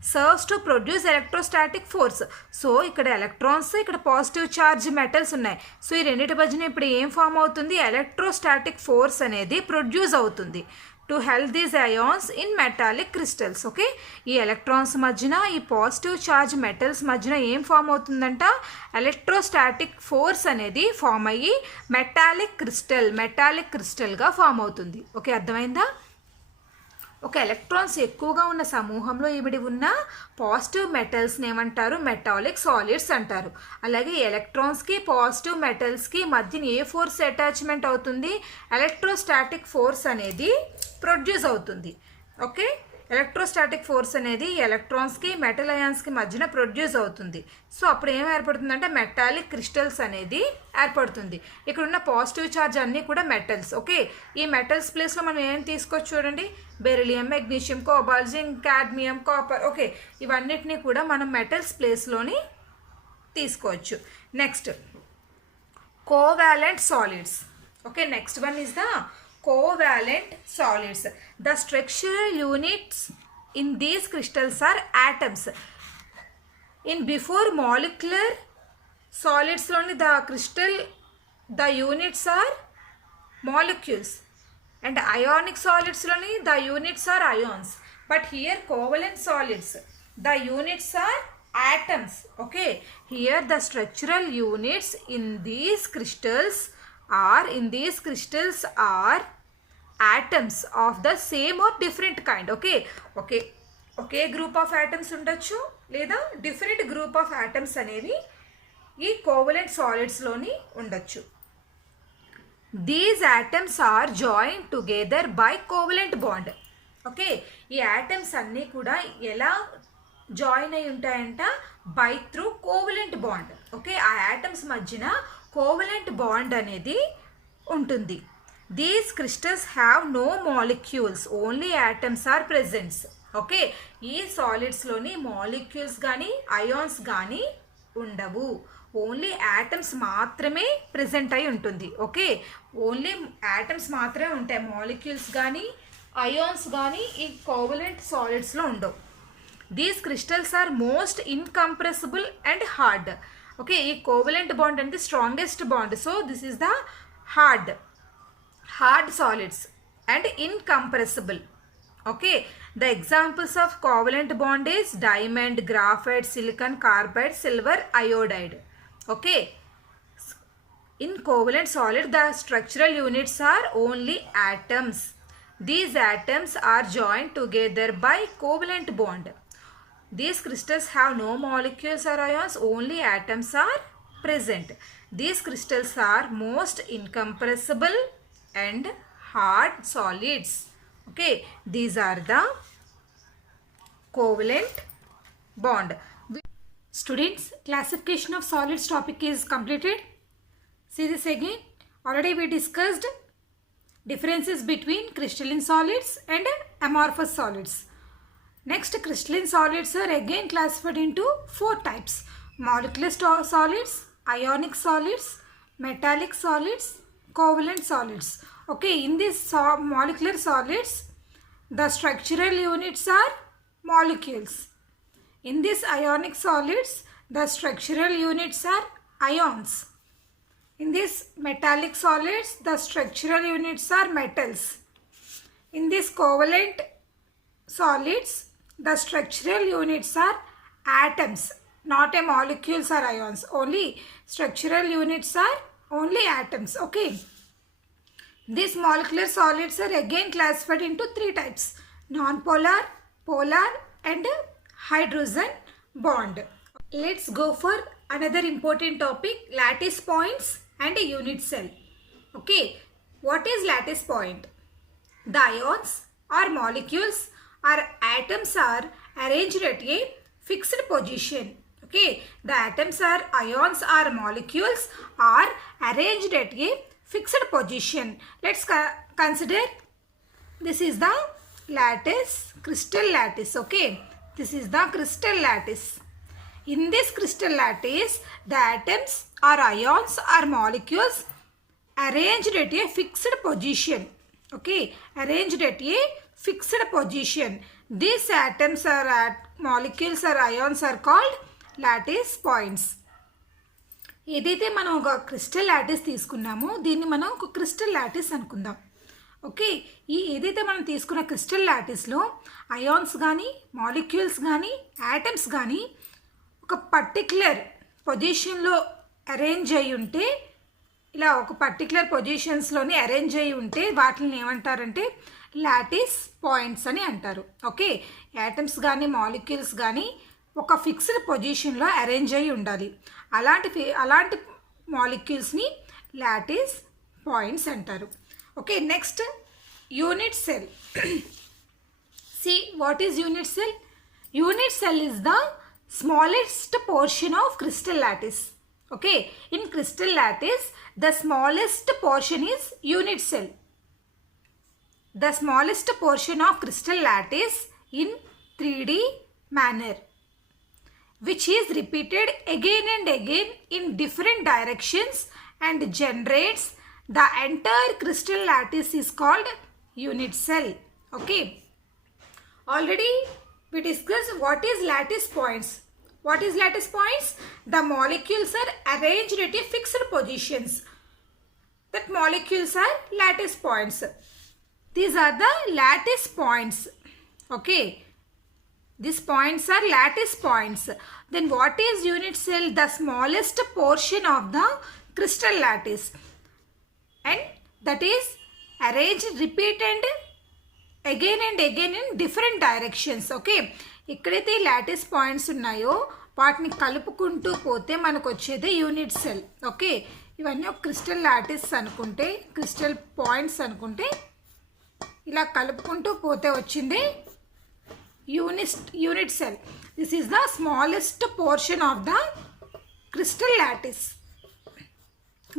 serves to produce electrostatic force. So ఇక్కడ electrons, ఇక్కడ positive charge metals ఉన్నాయి. So ఈ రెండింటి మధ్యన ఇప్పుడు ఏం form అవుతుంది? Electrostatic force అనేది ప్రొడ్యూస్ అవుతుంది to help these ions in metallic crystals. Okay, ఈ ఎలక్ట్రాన్స్ మధ్యన, ఈ పాజిటివ్ ఛార్జ్ మెటల్స్ మధ్యన ఏం ఫామ్ అవుతుందంట? ఎలక్ట్రోస్టాటిక్ ఫోర్స్ అనేది ఫామ్ అయ్యి మెటాలిక్ క్రిస్టల్గా ఫామ్ అవుతుంది. ఓకే, అర్థమైందా? ఒక ఎలక్ట్రాన్స్ ఎక్కువగా ఉన్న సమూహంలో ఇమిడి ఉన్న పాజిటివ్ మెటల్స్ని ఏమంటారు? మెటాలిక్ సాలిడ్స్ అంటారు. అలాగే ఎలక్ట్రాన్స్కి పాజిటివ్ మెటల్స్కి మధ్యన ఏ ఫోర్స్ అటాచ్మెంట్ అవుతుంది? ఎలక్ట్రోస్టాటిక్ ఫోర్స్ అనేది ప్రొడ్యూస్ అవుతుంది. ఓకే, ఎలక్ట్రోస్టాటిక్ ఫోర్స్ అనేది ఎలక్ట్రాన్స్కి మెటల్ అయాన్స్కి మధ్యన ప్రొడ్యూస్ అవుతుంది. సో అప్పుడు ఏం ఏర్పడుతుందంటే మెటాలిక్ క్రిస్టల్స్ అనేది ఏర్పడుతుంది. ఇక్కడ ఉన్న పాజిటివ్ ఛార్జ్ అన్నీ కూడా మెటల్స్. ఓకే, ఈ మెటల్స్ ప్లేస్లో మనం ఏం తీసుకోవచ్చు చూడండి. Beryllium, magnesium, cobalt, zinc, cadmium, copper. Okay, ఇవన్నిటినీ కూడా మనం మెటల్స్ ప్లేస్లోని తీసుకోవచ్చు. Next covalent solids. Okay, next one is the covalent solids. The structural units in these crystals are atoms. In before molecular solids only the units are molecules, and ionic solids only the units are ions. But here covalent solids, the units are atoms. Okay, here the structural units in these crystals are atoms of the same or different kind. Okay group of atoms ఉండొచ్చు, లేదా different group of atoms అనేవి ఈ covalent సాలిడ్స్లోని ఉండొచ్చు. These atoms are join together by covalent bond. Okay, ఈ atoms అన్నీ కూడా ఎలా జాయిన్ అయి ఉంటాయంట? By through covalent bond. Okay, ఆ ఆటమ్స్ మధ్యన కోవలెంట్ బాండ్ అనేది ఉంటుంది. These crystals have no molecules, only atoms are present. Okay, ఈ సాలిడ్స్లోని మాలిక్యూల్స్ కానీ అయాన్స్ కానీ ఉండవు, ఓన్లీ యాటమ్స్ మాత్రమే ప్రెజెంట్ అయి ఉంటుంది. ఓకే, ఓన్లీ యాటమ్స్ మాత్రమే ఉంటాయి, మాలిక్యూల్స్ కానీ అయాన్స్ కానీ ఈ కోవలెంట్ సాలిడ్స్లో ఉండవు. These crystals are most incompressible and hard. Okay, ఈ కోవలెంట్ బాండ్ అంటే strongest bond. So this is the hard solids and incompressible. Okay, the examples of covalent bond is diamond, graphite, silicon, carbide, silver, iodide. Okay, in covalent solid the structural units are only atoms. These atoms are joined together by covalent bond. These crystals have no molecules or ions, only atoms are present. These crystals are most incompressible and hard solids. Okay, these are the covalent bond. Students, classification of solids topic is completed. See this again. Already we discussed differences between crystalline solids and amorphous solids. Next, crystalline solids are again classified into 4 types: molecular solids, ionic solids, metallic solids, covalent solids. Okay, in these molecular solids the structural units are molecules. In these ionic solids the structural units are ions. In these metallic solids the structural units are metals. In these covalent solids the structural units are atoms, not a molecules or ions, only structural units are only atoms. Okay, these molecular solids are again classified into 3 types: non-polar, polar and hydrogen bond. Let's go for another important topic, lattice points and unit cell. Okay, what is lattice point? The ions or molecules or atoms are arranged at a fixed position. Okay, the atoms or ions or molecules are arranged at a fixed position. Let's consider this is the lattice, crystal lattice. Okay, this is the crystal lattice. In this crystal lattice, the atoms or ions or molecules arranged at a fixed position. Okay, arranged at a fixed position. These atoms or molecules or ions are called lattice points. ఏదైతే మనం ఒక crystal lattice తీసుకున్నామో దీన్ని మనం ఒక crystal lattice అనుకుందాం. Okay, ఈ ఏదైతే మనం తీసుకున్న క్రిస్టల్ లాటిస్లో అయాన్స్ కానీ మాలిక్యూల్స్ కానీ యాటమ్స్ కానీ ఒక పర్టిక్యులర్ పొజిషన్లో అరేంజ్ అయి ఉంటే, ఇలా ఒక పర్టిక్యులర్ పొజిషన్స్లోని అరేంజ్ అయి ఉంటే వాటిని ఏమంటారంటే లాటిస్ పాయింట్స్ అని అంటారు. ఓకే, యాటమ్స్ కానీ మాలిక్యూల్స్ కానీ ఒక ఫిక్స్డ్ పొజిషన్లో అరేంజ్ అయి ఉండాలి. అలాంటి మాలిక్యూల్స్ని లాటిస్ పాయింట్స్ అంటారు. Okay, next unit cell. See, what is unit cell? Unit cell is the smallest portion of crystal lattice. Okay, in crystal lattice, the smallest portion is unit cell. The smallest portion of crystal lattice in 3D manner, which is repeated again and again in different directions and generates the entire crystal lattice is called unit cell. Okay. Already we discussed what is lattice points. What is lattice points? The molecules are arranged at a fixed positions. That molecules are lattice points. These are the lattice points. Okay. These points are lattice points. Then what is unit cell? The smallest portion of the crystal lattice. And that is arranged, repeated again and again in different directions. Okay, ఎక్కడైతే lattice points ఉన్నాయో వాటిని కలుపుకుంటూ పోతే మనకు వచ్చేది unit cell. Okay, ఇవన్నీ ఒక crystal lattice అనుకుంటే, క్రిస్టల్ పాయింట్స్ అనుకుంటే, ఇలా కలుపుకుంటూ పోతే వచ్చింది unit cell. This is the smallest portion of the crystal lattice.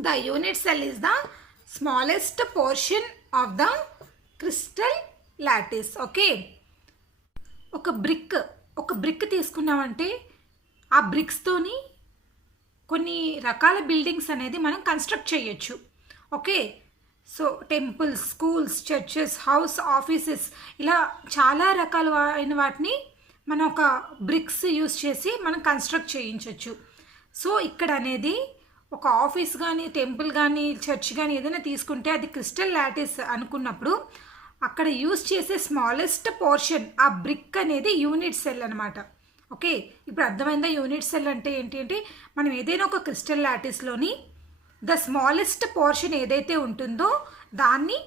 The unit cell is the smallest portion of the crystal lattice. Okay, ఒక బ్రిక్ తీసుకున్నామంటే ఆ బ్రిక్స్తోని కొన్ని రకాల బిల్డింగ్స్ అనేది మనం కన్స్ట్రక్ట్ చేయొచ్చు. Okay, so temples, schools, churches, house, offices, ఇలా చాలా రకాలైన వాటిని మనం ఒక బ్రిక్స్ యూస్ చేసి మనం కన్స్ట్రక్ట్ చేయించవచ్చు. సో ఇక్కడ అనేది ఒక ఆఫీస్ కానీ టెంపుల్ కానీ చర్చ్ కానీ ఏదైనా తీసుకుంటే అది క్రిస్టల్ లాటిస్ అనుకున్నప్పుడు అక్కడ యూస్ చేసే స్మాలెస్ట్ పోర్షన్ ఆ బ్రిక్ అనేది యూనిట్ సెల్ అనమాట. ఓకే, ఇప్పుడు అర్థమైందా యూనిట్ సెల్ అంటే ఏంటి అంటే మనం ఏదైనా ఒక క్రిస్టల్ లాటిస్లోని ద స్మాలెస్ట్ పోర్షన్ ఏదైతే ఉంటుందో దాన్ని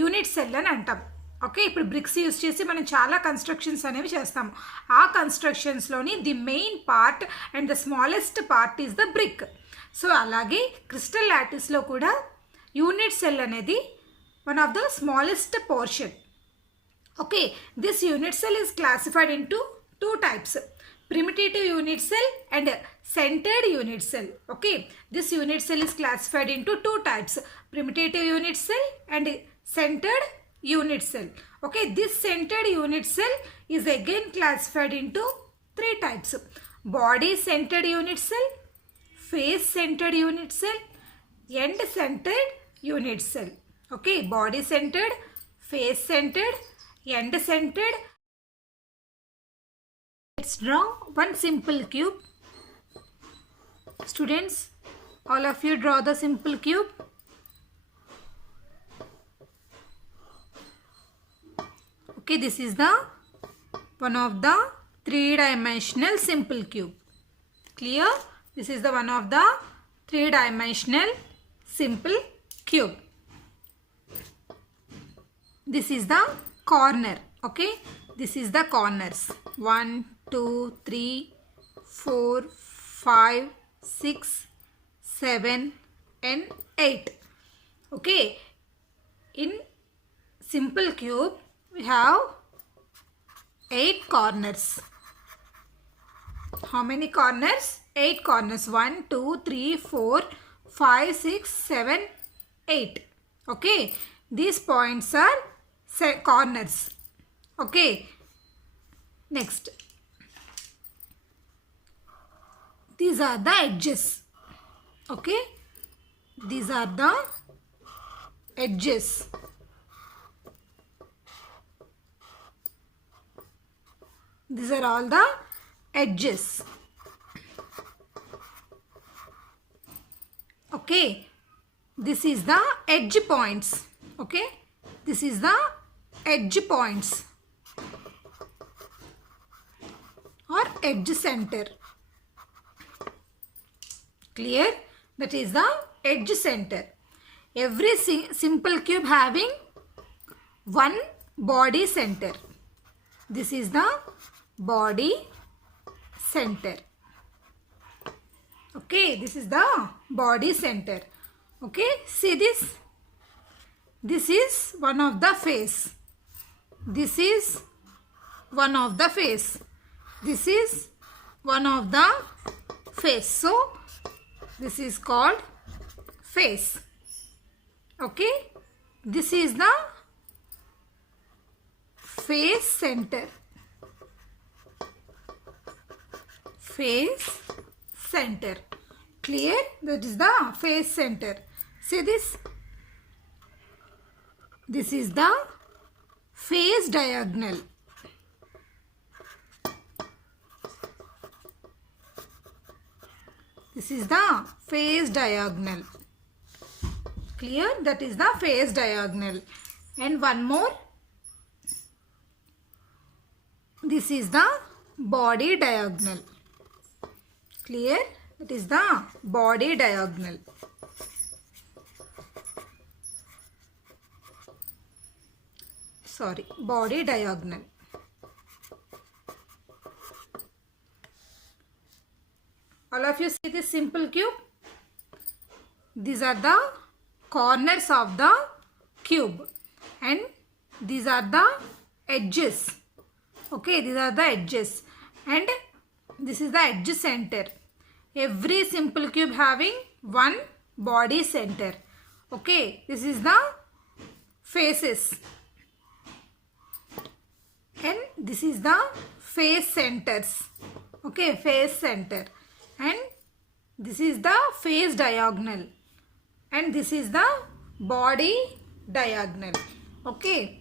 యూనిట్ సెల్ అని అంటాం. ఓకే, ఇప్పుడు బ్రిక్స్ యూస్ చేసి మనం చాలా కన్స్ట్రక్షన్స్ అనేవి చేస్తాము. ఆ కన్స్ట్రక్షన్స్లోని the main part and the smallest part is the brick. So అలాగే క్రిస్టల్ లాటిస్లో కూడా యూనిట్ సెల్ అనేది one of the smallest portion. Okay, this unit cell is classified into two types, primitive unit cell and centered unit cell. Okay, this unit cell is classified into two types, primitive unit cell and centered unit cell. Okay, this centered unit cell is again classified into three types, body centered unit cell, face centered unit cell, end centered unit cell. Okay, body centered, face centered, end centered. Let's draw one simple cube. Students, all of you draw the simple cube. Okay, this is the one of the three-dimensional simple cube. Clear? This is the one of the three-dimensional simple cube. This is the corner. Okay, this is the corners. 1 2 3 4 5 6 7 and 8. Okay, in simple cube we have 8 corners. How many corners? 8 corners. 1 2 3 4 5 6 7 8. Okay, these points are corners. Okay, next these are the edges. Okay, these are the edges. These are all the edges. Okay, this is the edge points. Okay, this is the edge points or edge center. Clear? That is the edge center. Every simple cube having one body center. This is the body center. Okay, this is the body center. Okay, see this? This is one of the face. This is one of the face. This is one of the face. So, this is called face. Okay, this is the face center. Face center. Clear? That is the face center. See this? This is the face diagonal. This is the face diagonal. Clear? That is the face diagonal. And one more. This is the body diagonal. Clear? That is the body diagonal. Sorry, body diagonal. All of you see this simple cube? These are the corners of the cube and these are the edges. Okay, these are the edges and this is the edge center. Every simple cube having one body center. Okay, this is the faces and this is the face centers. Okay, face center. And this is the face diagonal and this is the body diagonal. Okay,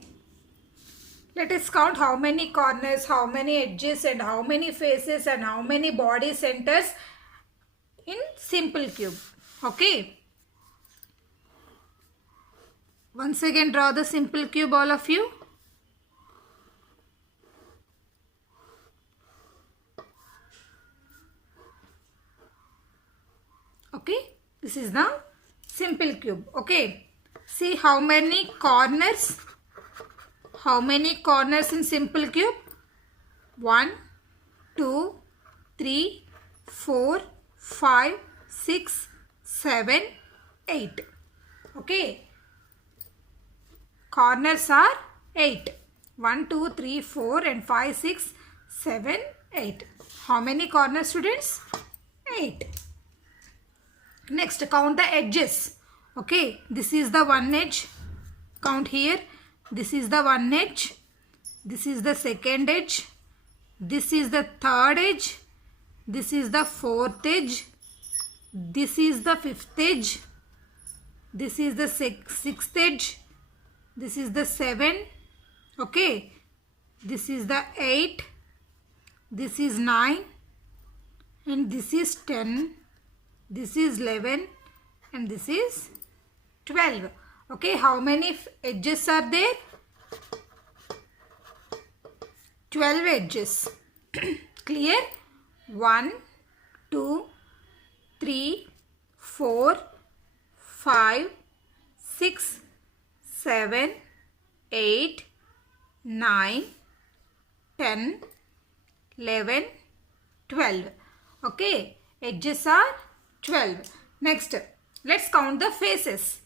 let us count how many corners, how many edges and how many faces and how many body centers in simple cube. Okay, once again draw the simple cube, all of you. Okay, this is the simple cube. Okay, see how many corners? How many corners in simple cube? 1, 2, 3, 4, 5, 6, 7, 8. Okay, corners are 8. 1, 2, 3, 4 and 5, 6, 7, 8. How many corners, students? 8. Next, count the edges. Okay, this is the one edge. Count here. This is the one edge. This is the second edge. This is the third edge. This is the fourth edge. This is the fifth edge. This is the sixth edge. This is the 7. Okay, this is the 8. This is 9. And this is 10. This is 11 and this is 12. Okay, how many edges are there? 12 edges. Clear? 1, 2, 3, 4, 5, 6, 7, 8, 9, 10, 11, 12. Okay, edges are 12. Next, let's count the faces.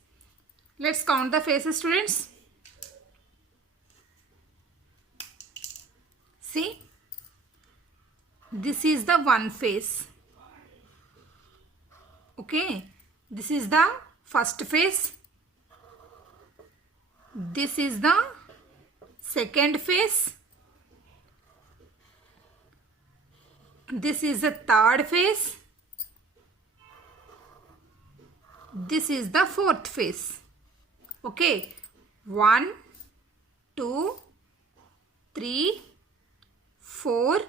Let's count the faces, students. See, this is the one face. Okay, this is the first face. This is the second face. This is the third face. this is the fourth face. Okay, 1 2 3 4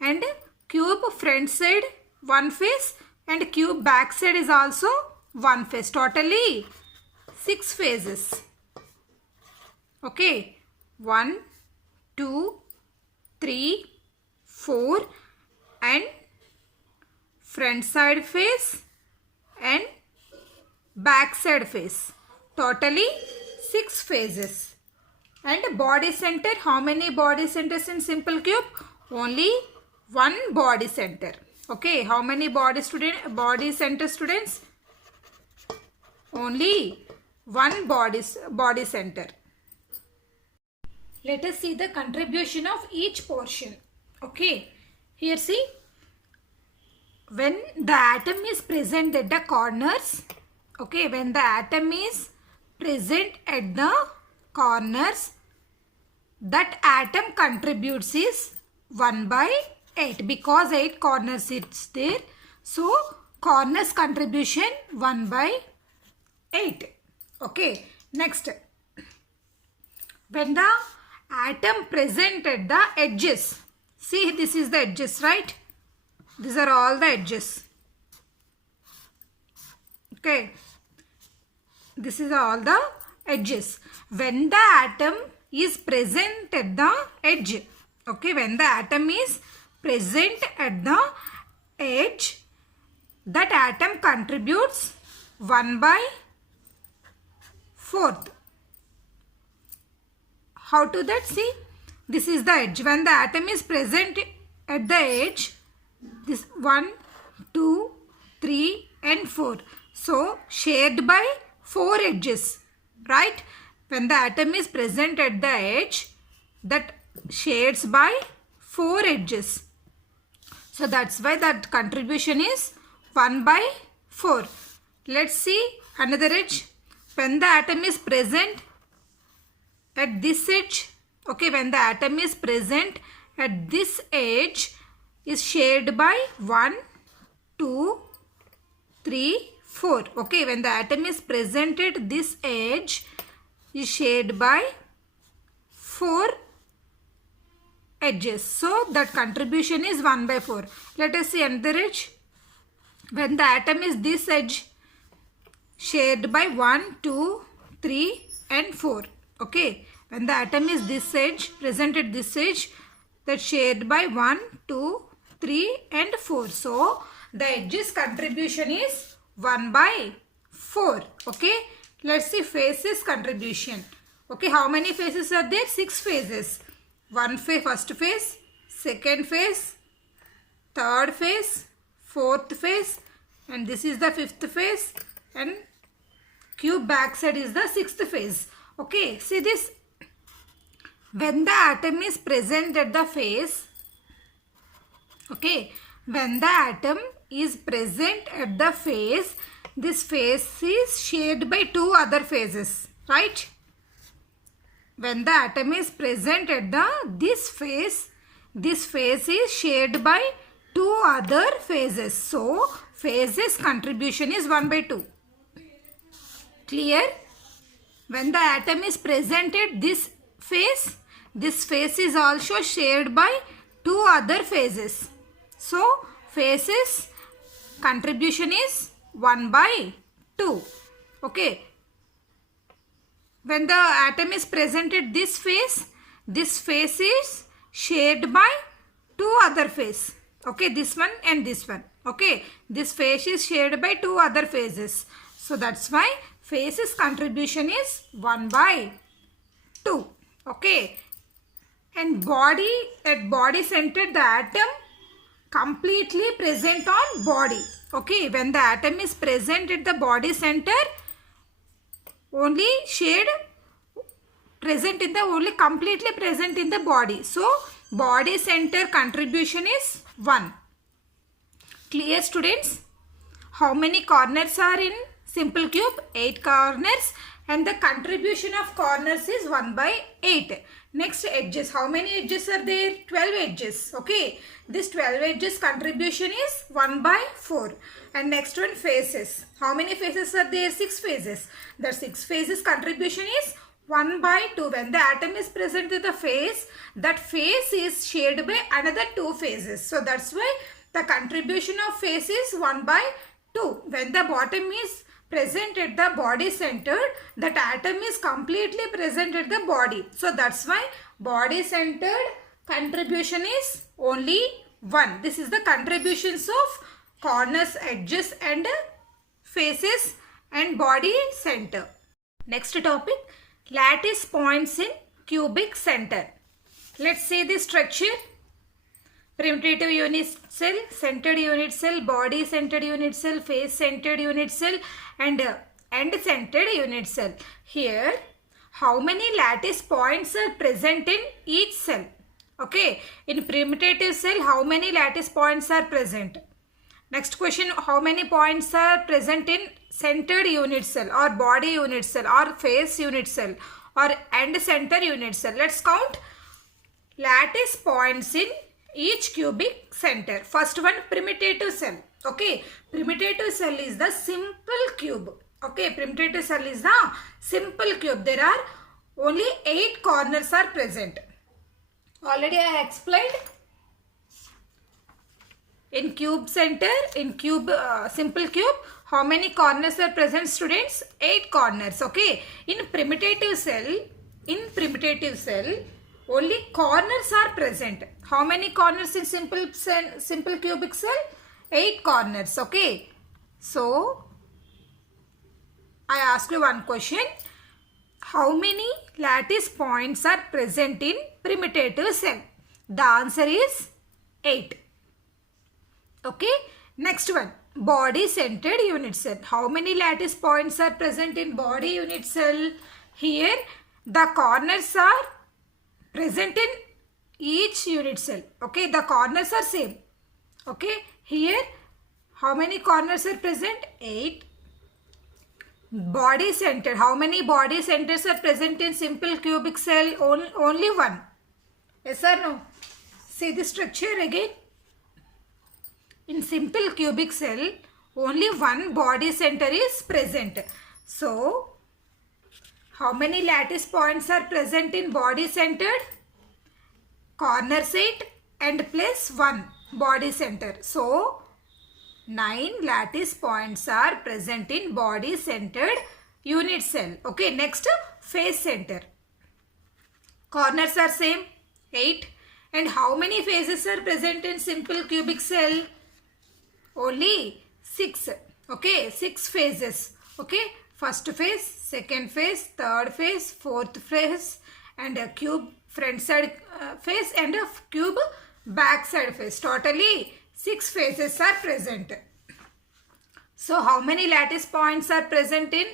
and cube front side one face and cube back side is also one face. Totally 6 phases. Okay, 1 2 3 4 and front side face and back side face. Totally 6 phases. And body center, how many body centers in simple cube? Only one body center. Okay, how many body center students? Only one body center. Let us see the contribution of each portion. Okay, here see, when the atom is present at the corners, okay, when the atom is present at the corners, that atom contributes is 1/8 because 8 corners is there. So corners contribution 1/8. Okay, next, when the atom present at the edges, see this is the edges, right? These are all the edges. Okay, this is all the edges. When the atom is present at the edge, okay, when the atom is present at the edge, that atom contributes 1/4. How to that? See, this is the edge. When the atom is present at the edge, this 1 2 3 and 4, so shared by 4 edges, right? When the atom is present at the edge, that shades by 4 edges. So that's why that contribution is 1/4. Let's see another edge. When the atom is present at this edge, okay, when the atom is present at this edge, is shared by 1 2 3 4. Okay, when the atom is present at this edge, is shared by 4 edges. So that contribution is 1/4. Let us see another edge. When the atom is this edge, shared by 1 2 3 and 4. Okay, when the atom is this edge, present at this edge, that shared by 1 2 3 and 4. So the edges contribution is 1/4. Okay, let's see faces contribution. Okay, how many faces are there? 6 phases. First phase, second phase, third phase, fourth phase, and this is the fifth phase, and cube backside is the sixth phase. Okay, see this. When the atom is present at the phase, okay, when the atom is present at the phase, this phase is shared by 2 other phases, right? When the atom is present at this phase is shared by 2 other phases. So phases contribution is 1/2. Clear? When the atom is present at this phase is also shared by 2 other phases. So phases contribution is 1/2. Okay. When the atom is present at this phase is shared by 2 other phases. Okay, this one and this one. Okay, this phase is shared by 2 other phases. So that's why phases contribution is 1/2. Okay, and at body center, the atom completely present on body. Okay, when the atom is present at the body center, only completely present in the body. So body center contribution is 1. Clear, students? How many corners are in simple cube? 8 corners, and the contribution of corners is 1/8. Next, edges. How many edges are there? 12 edges. Okay. This 12 edges contribution is 1 by 4. And next one, faces. How many faces are there? 6 faces. The 6 faces contribution is 1 by 2. When the atom is present with the face, that face is shared by another 2 faces. So that's why the contribution of face is 1 by 2. When the bottom is present at the body center, that atom is completely present at the body. So that's why body centered contribution is only 1. This is the contributions of corners, edges and faces and body center. Next topic, lattice points in cubic center. Let's see the structure. Primitive unit cell, centered unit cell, body centered unit cell, face centered unit cell and end centered unit cell. Here, how many lattice points are present in each cell? Okay, in primitive cell, how many lattice points are present? Next question, how many points are present in centered unit cell or body unit cell or face unit cell or end center unit cell? Let's count lattice points in each cubic center. First one, primitive cell. Okay, primitive cell is the simple cube. Okay, primitive cell is the simple cube. There are only 8 corners are present. Already I explained. In cube center, in cube, simple cube, how many corners are present, students? 8 corners. Okay, in primitive cell, only corners are present. How many corners in simple cubic cell? 8 corners. Okay. So, I ask you one question. How many lattice points are present in primitive cell? The answer is 8. Okay. Next one. Body centered unit cell. How many lattice points are present in body unit cell? Here, the corners are present in each unit cell. Okay, the corners are same. Okay, here how many corners are present? 8. Body center. How many body centers are present in simple cubic cell? Only 1. Yes or no? See the structure again. In simple cubic cell, only 1 body center is present. So, how many lattice points are present in body centered? Corners 8 and plus 1 body center. So, 9 lattice points are present in body centered unit cell. Okay, next face center. Corners are same, 8. And how many faces are present in simple cubic cell? Only 6. Okay, 6 phases. Okay, first phase, second phase, third phase, fourth phase and a cube front side face and a cube back side face. Totally 6 phases are present. So how many lattice points are present in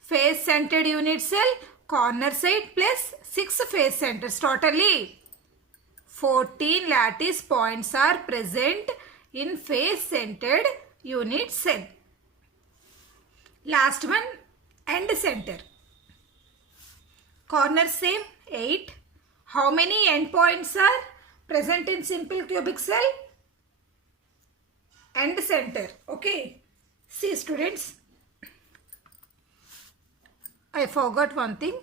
face centered unit cell? Corner side plus 6 face centers. Totally 14 lattice points are present in face centered unit cell. Last one, end center. Corner same, 8. How many end points are present in simple cubic cell? End center. Okay. See students, I forgot one thing.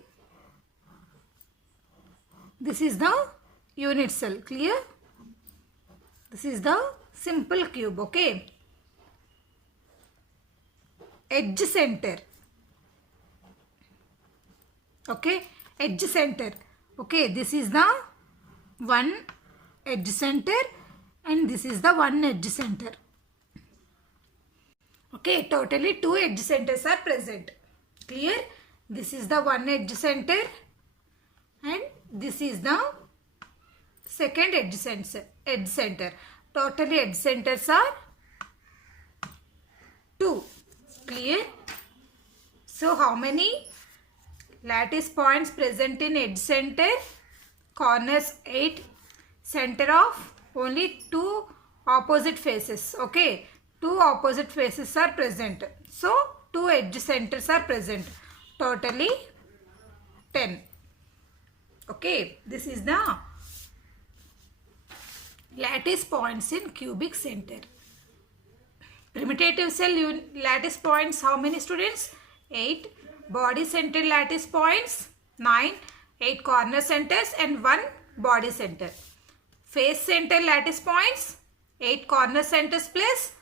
This is the unit cell. Clear? This is the simple cube. Okay. Edge center. Okay. Edge center. Okay. This is the one edge center and this is the one edge center. Okay. Totally 2 edge centers are present. Clear? This is the one edge center and this is the second edge center. Totally edge centers are 2. Clear? So how many lattice points present in edge center? Corners 8. Center of only 2 opposite faces. Okay. 2 opposite faces are present. So 2 edge centers are present. Totally 10. Okay, this is the lattice points in cubic center. Primitive cell lattice points, how many students? 8. Body center lattice points, 9. 8 corner centers and 1 body center. Face center lattice points, 8 corner centers plus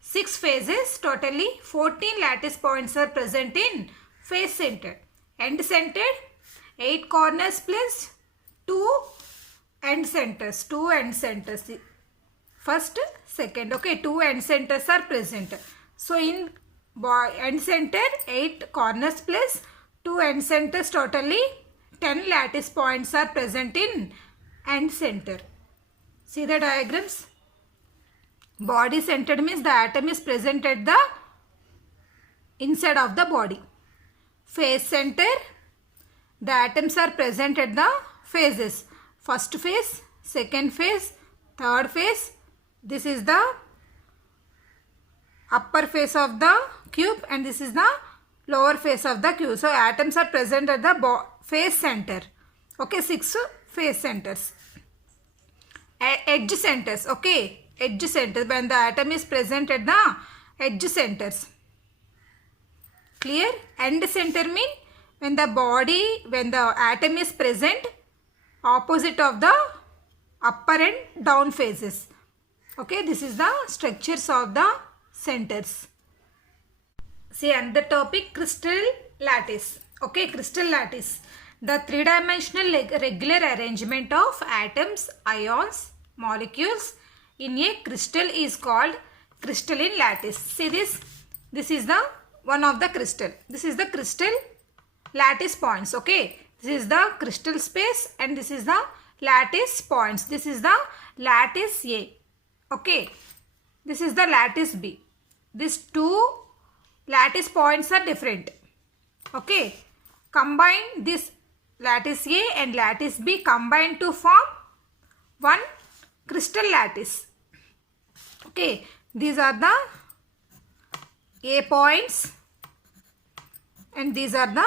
6 faces. Totally 14 lattice points are present in face center. End centered, 8 corners plus 2 end centers. 2 end centers. First, second. Okay, 2 end centers are present. So in end center, 8 corners plus 2 end centers, totally 10 lattice points are present in end center. See the diagrams. Body centered means the atom is present at the inside of the body. Face center, the atoms are present at the phases. First phase, second phase, third phase. This is the upper face of the cube and this is the lower face of the cube. So atoms are present at the face center. Okay, 6 face centers. Edge centers. Okay, edge centers. When the atom is present at the edge centers. Clear? End center mean when the atom is present opposite of the upper and down phases. Okay, this is the structures of the centers. See another topic, crystal lattice. Okay, crystal lattice. The three-dimensional regular arrangement of atoms, ions, molecules in a crystal is called crystalline lattice. See this? This is the one of the crystal. This is the crystal lattice points. Okay, this is the crystal space and this is the lattice points. This is the lattice A. Okay, this is the lattice B. These two lattice points are different. Okay, combine this lattice A and lattice B combine to form one crystal lattice. Okay, these are the A points and these are the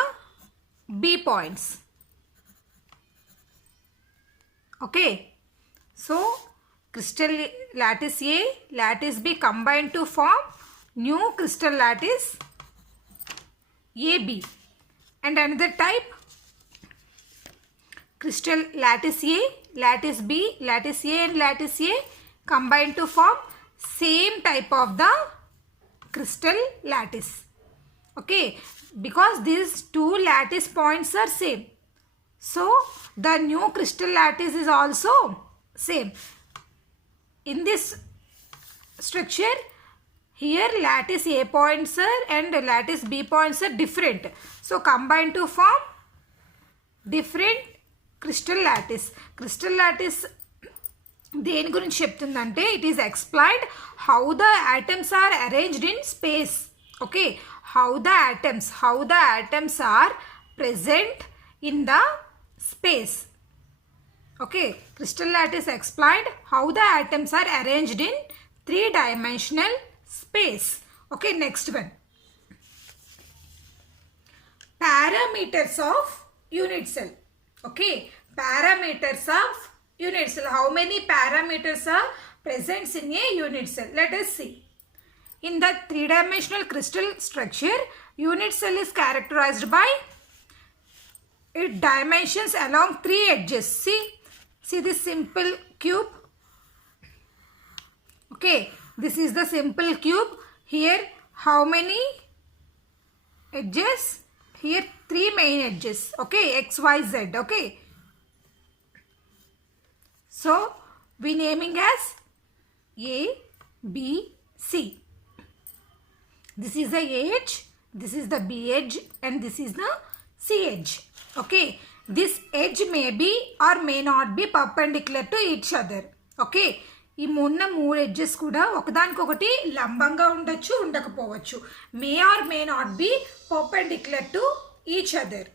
B points. Okay, so crystal lattice A, lattice B combine to form new crystal lattice AB. And another type, crystal lattice A, lattice B, lattice A and lattice A combine to form same type of the crystal lattice. Okay, because these two lattice points are same. So the new crystal lattice is also same. In this structure, here lattice A points are and lattice B points are different. So combine to form different crystal lattice. Crystal lattice దేని గురించి చెప్తుందంటే it is explained how the atoms are arranged in space. Okay, how the atoms are present in the space. Okay, crystal lattice explained how the atoms are arranged in three-dimensional space. Okay, next one. Parameters of unit cell. Okay, parameters of unit cell. How many parameters are present in a unit cell? Let us see. In the three-dimensional crystal structure, unit cell is characterized by its dimensions along three edges. See this simple cube. Okay, this is the simple cube. Here how many edges? Here three main edges. Okay, X, Y, Z. Okay, so we naming as A, B, C. This is the A edge, this is the B edge and this is the C edge. Okay, this edge may be or may not be perpendicular to each other. Okay, ఈ మూడు edges కూడా ఒకదానికొకటి లంబంగా ఉండొచ్చు ఉండకపోవచ్చు. May or may not be perpendicular to each other.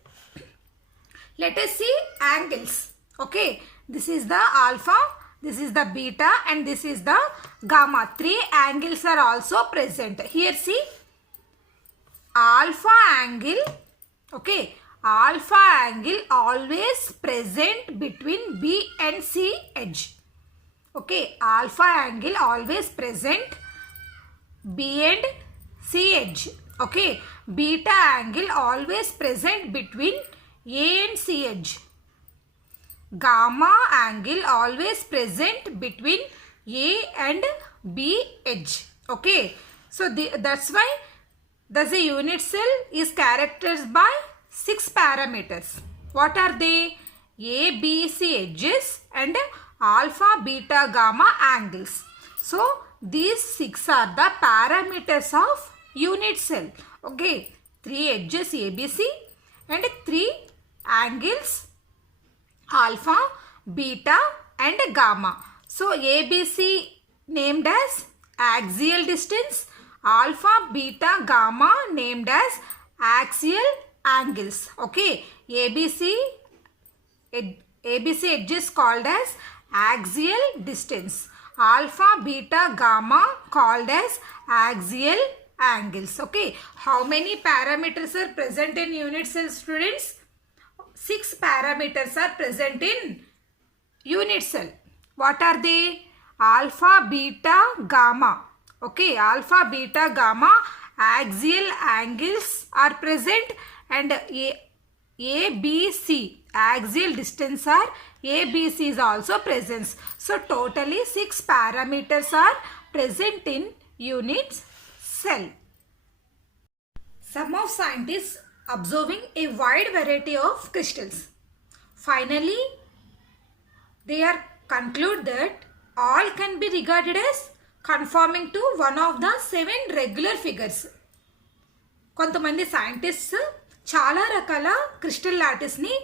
Let us see angles. Okay, this is the alpha, this is the beta and this is the gamma. Three angles are also present. Here see alpha angle. Okay, alpha angle always present between B and C edge. Okay, alpha angle always present B and C edge. Okay, beta angle always present between A and C edge. Gamma angle always present between A and B edge. Okay, so that's why the unit cell is characterized by 6 parameters. What are they? A, B, C edges and alpha, beta, gamma angles. So these 6 are the parameters of unit cell. Okay, 3 edges ABC and 3 angles alpha, beta and gamma. So ABC named as axial distance, alpha, beta, gamma named as axial angles. Okay, ABC edges called as axial distance, alpha, beta, gamma called as axial angles. Okay, how many parameters are present in unit cell, students? 6 parameters are present in unit cell. What are they? Alpha, beta, gamma. Okay, alpha, beta, gamma axial angles are present and A, B, C axial distance are A, B, C is also present. So totally 6 parameters are present in unit cell. Some of scientists observing a wide variety of crystals. Finally, they are conclude that all can be regarded as conforming to one of the 7 regular figures. కొంతమంది scientists చాలా రకాల crystal లాటిస్ని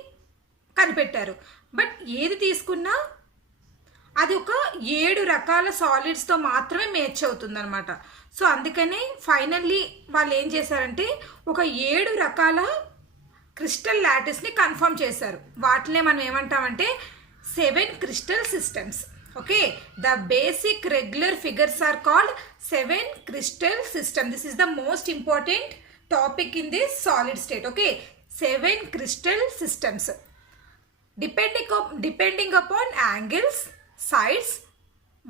కనిపెట్టారు. But ఏది తీసుకున్నా అది ఒక 7 రకాల సాలిడ్స్తో మాత్రమే మ్యాచ్ అవుతుంది అనమాట. సో అందుకని ఫైనల్లీ వాళ్ళు ఏం చేశారంటే ఒక 7 రకాల క్రిస్టల్ లాటిస్ని కన్ఫర్మ్ చేశారు. వాటినే మనం ఏమంటామంటే 7 crystal systems. Okay, the basic regular figures are called 7 crystal system. This is the most important topic in this solid state. Okay, 7 crystal systems. Depending upon angles, sides,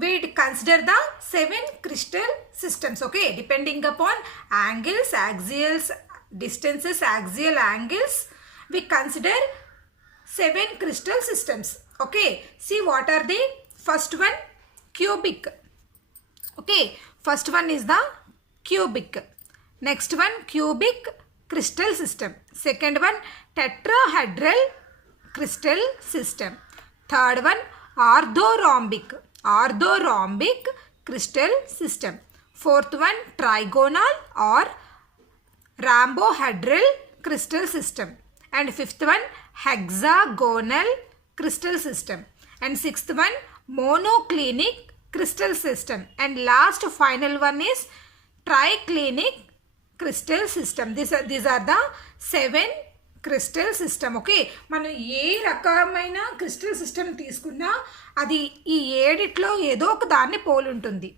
we consider the 7 crystal systems. Okay, depending upon angles, axials, distances, axial angles, we consider 7 crystal systems. Okay, see what are they? First one, cubic. Okay, first one is the cubic. Next one, cubic crystal system. Second one, tetrahedral crystal system. Third one, orthorhombic crystal system. Fourth one, trigonal or rhombohedral crystal system. And fifth one, hexagonal crystal system. And sixth one, monoclinic crystal system. And last final one is triclinic crystal system. These are the 7 crystal system. Okay, మనం ఏ రకమైన crystal system తీసుకున్నా అది ఈ 7లో ఏదో ఒక దాన్ని పోలి ఉంటుంది.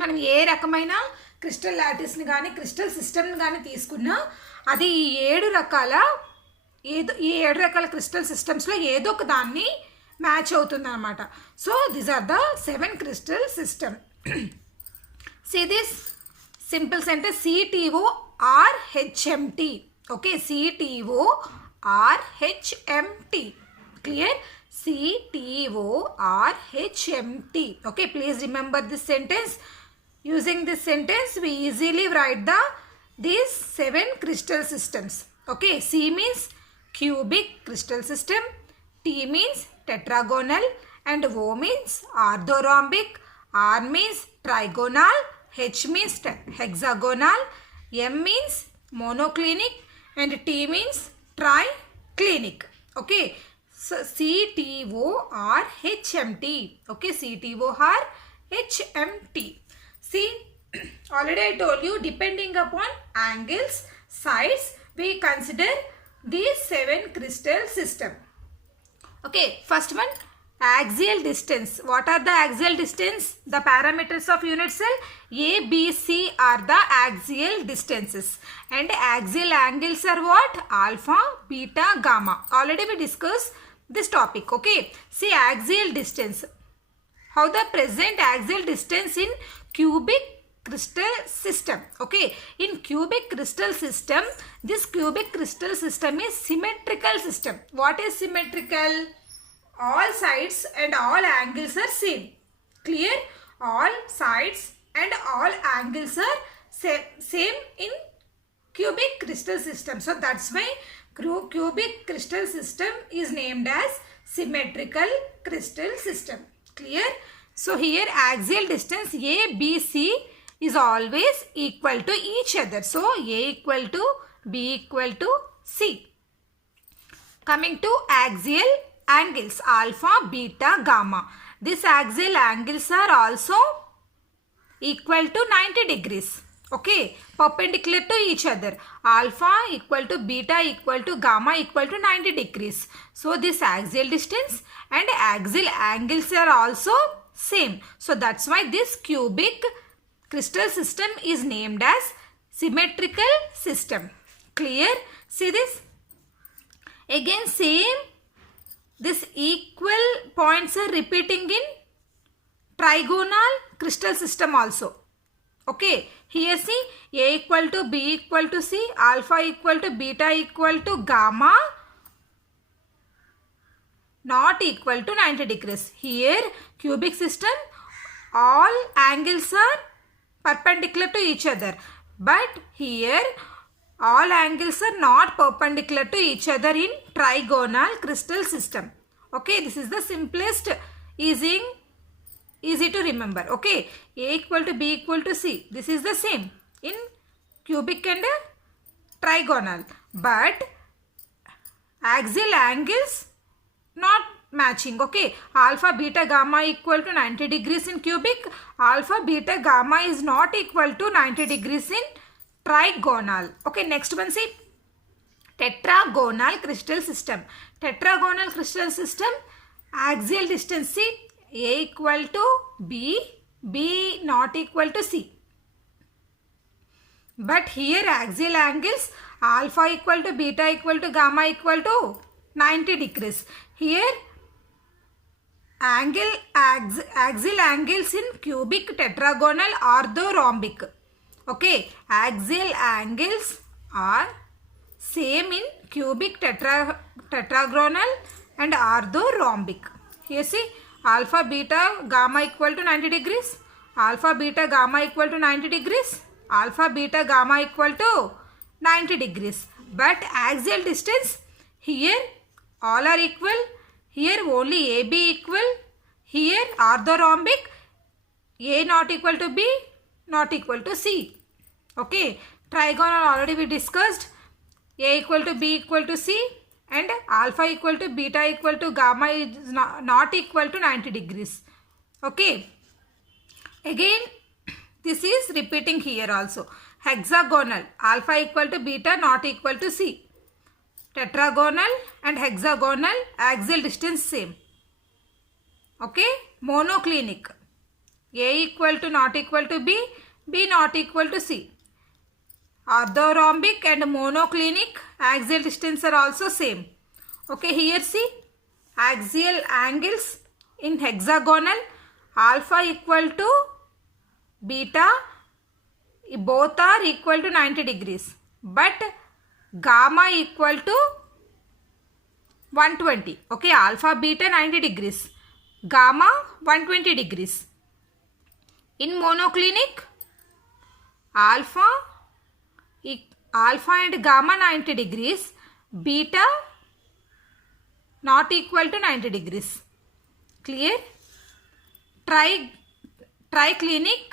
మనం ఏ రకమైన క్రిస్టల్ లాటిస్ని కానీ క్రిస్టల్ సిస్టమ్ని కానీ తీసుకున్నా అది ఈ 7 రకాల క్రిస్టల్ సిస్టమ్స్లో ఏదో ఒక దాన్ని మ్యాచ్ అవుతుంది అనమాట. So these are the 7 crystal system. See this simple sentence, CTORHMT. Okay, CTORHMT. Clear? CTORHMT. Okay, please remember this sentence. Using this sentence, we easily write these 7 crystal systems. Okay, C means cubic crystal system, T means tetragonal, and O means orthorhombic, R means trigonal, H means hexagonal, M means monoclinic, and T means triclinic. Okay, so CTORHMT. Okay, CTORHMT. See, already I told you, depending upon angles, sides, we consider these 7 crystal system. Okay, first one, Axial distance. What are the axial distance? The parameters of unit cell A, B, C are the axial distances. And axial angles are what? Alpha, beta, gamma. Already we discussed this topic. Okay. See axial distance. How the present axial distance in cubic crystal system. Okay. In cubic crystal system, this cubic crystal system is symmetrical system. What is symmetrical? All sides and all angles are same. Clear? All sides and all angles are same in cubic crystal system. So that's why cubic crystal system is named as symmetrical crystal system. Clear? So here axial distance A, B, C is always equal to each other. So A equal to B equal to C. Coming to axial angles alpha, beta, gamma. These axial angles are also equal to 90 degrees. Okay, perpendicular to each other. Alpha equal to beta equal to gamma equal to 90 degrees. So this axial distance and axial angles are also same. So that's why this cubic crystal system is named as symmetrical system. Clear? See this? Again same. This equal points are repeating in trigonal crystal system also. Okay. Here see A equal to B equal to C, alpha equal to beta equal to gamma not equal to 90 degrees. Here cubic system all angles are perpendicular to each other. But here all angles are not perpendicular to each other in trigonal crystal system. Okay, this is the simplest, easy to remember. Okay, A equal to B equal to C. This is the same in cubic and trigonal. But axial angles not matching. Okay, alpha, beta, gamma equal to 90 degrees in cubic. Alpha, beta, gamma is not equal to 90 degrees in trigonal. Okay, next one see tetragonal crystal system. Tetragonal crystal system axial distance see A equal to B, B not equal to C. But here axial angles alpha equal to beta equal to gamma equal to 90 degrees. Here axial angles in cubic tetragonal orthorhombic. Okay, axial angles are same in cubic tetragonal and orthorhombic. Here see alpha, beta, gamma equal to 90 degrees. Alpha, beta, gamma equal to 90 degrees. Alpha, beta, gamma equal to 90 degrees. But axial distance here all are equal. Here only AB equal. Here orthorhombic A not equal to B not equal to C. Okay, trigonal already we discussed. A equal to B equal to C and alpha equal to beta equal to gamma is not equal to 90 degrees. Okay, again this is repeating here also. Hexagonal alpha equal to beta not equal to C. Tetragonal and hexagonal axial distance same. Okay, monoclinic A equal to not equal to B, B not equal to C. Orthorhombic and monoclinic axial distance are also same. Okay, here see axial angles in hexagonal alpha equal to beta both are equal to 90 degrees. But gamma equal to 120. Okay, alpha beta 90 degrees. Gamma 120 degrees. In monoclinic alpha and gamma 90 degrees, beta not equal to 90 degrees. Clear? Triclinic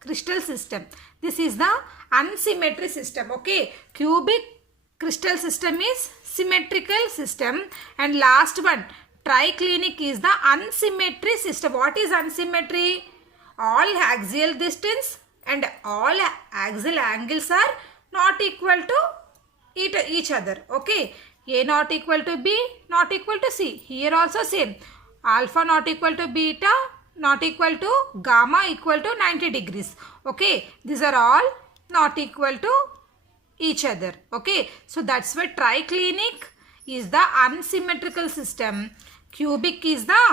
crystal system. This is the unsymmetry system. Okay, cubic crystal system is symmetrical system and last one triclinic is the unsymmetry system. What is unsymmetry? All axial distance and all axial angles are not equal to each other. Okay, A not equal to B not equal to C. Here also same. alpha not equal to beta not equal to gamma equal to 90 degrees. Okay, these are all not equal to each other. Okay, so that's why triclinic is the unsymmetrical system, cubic is the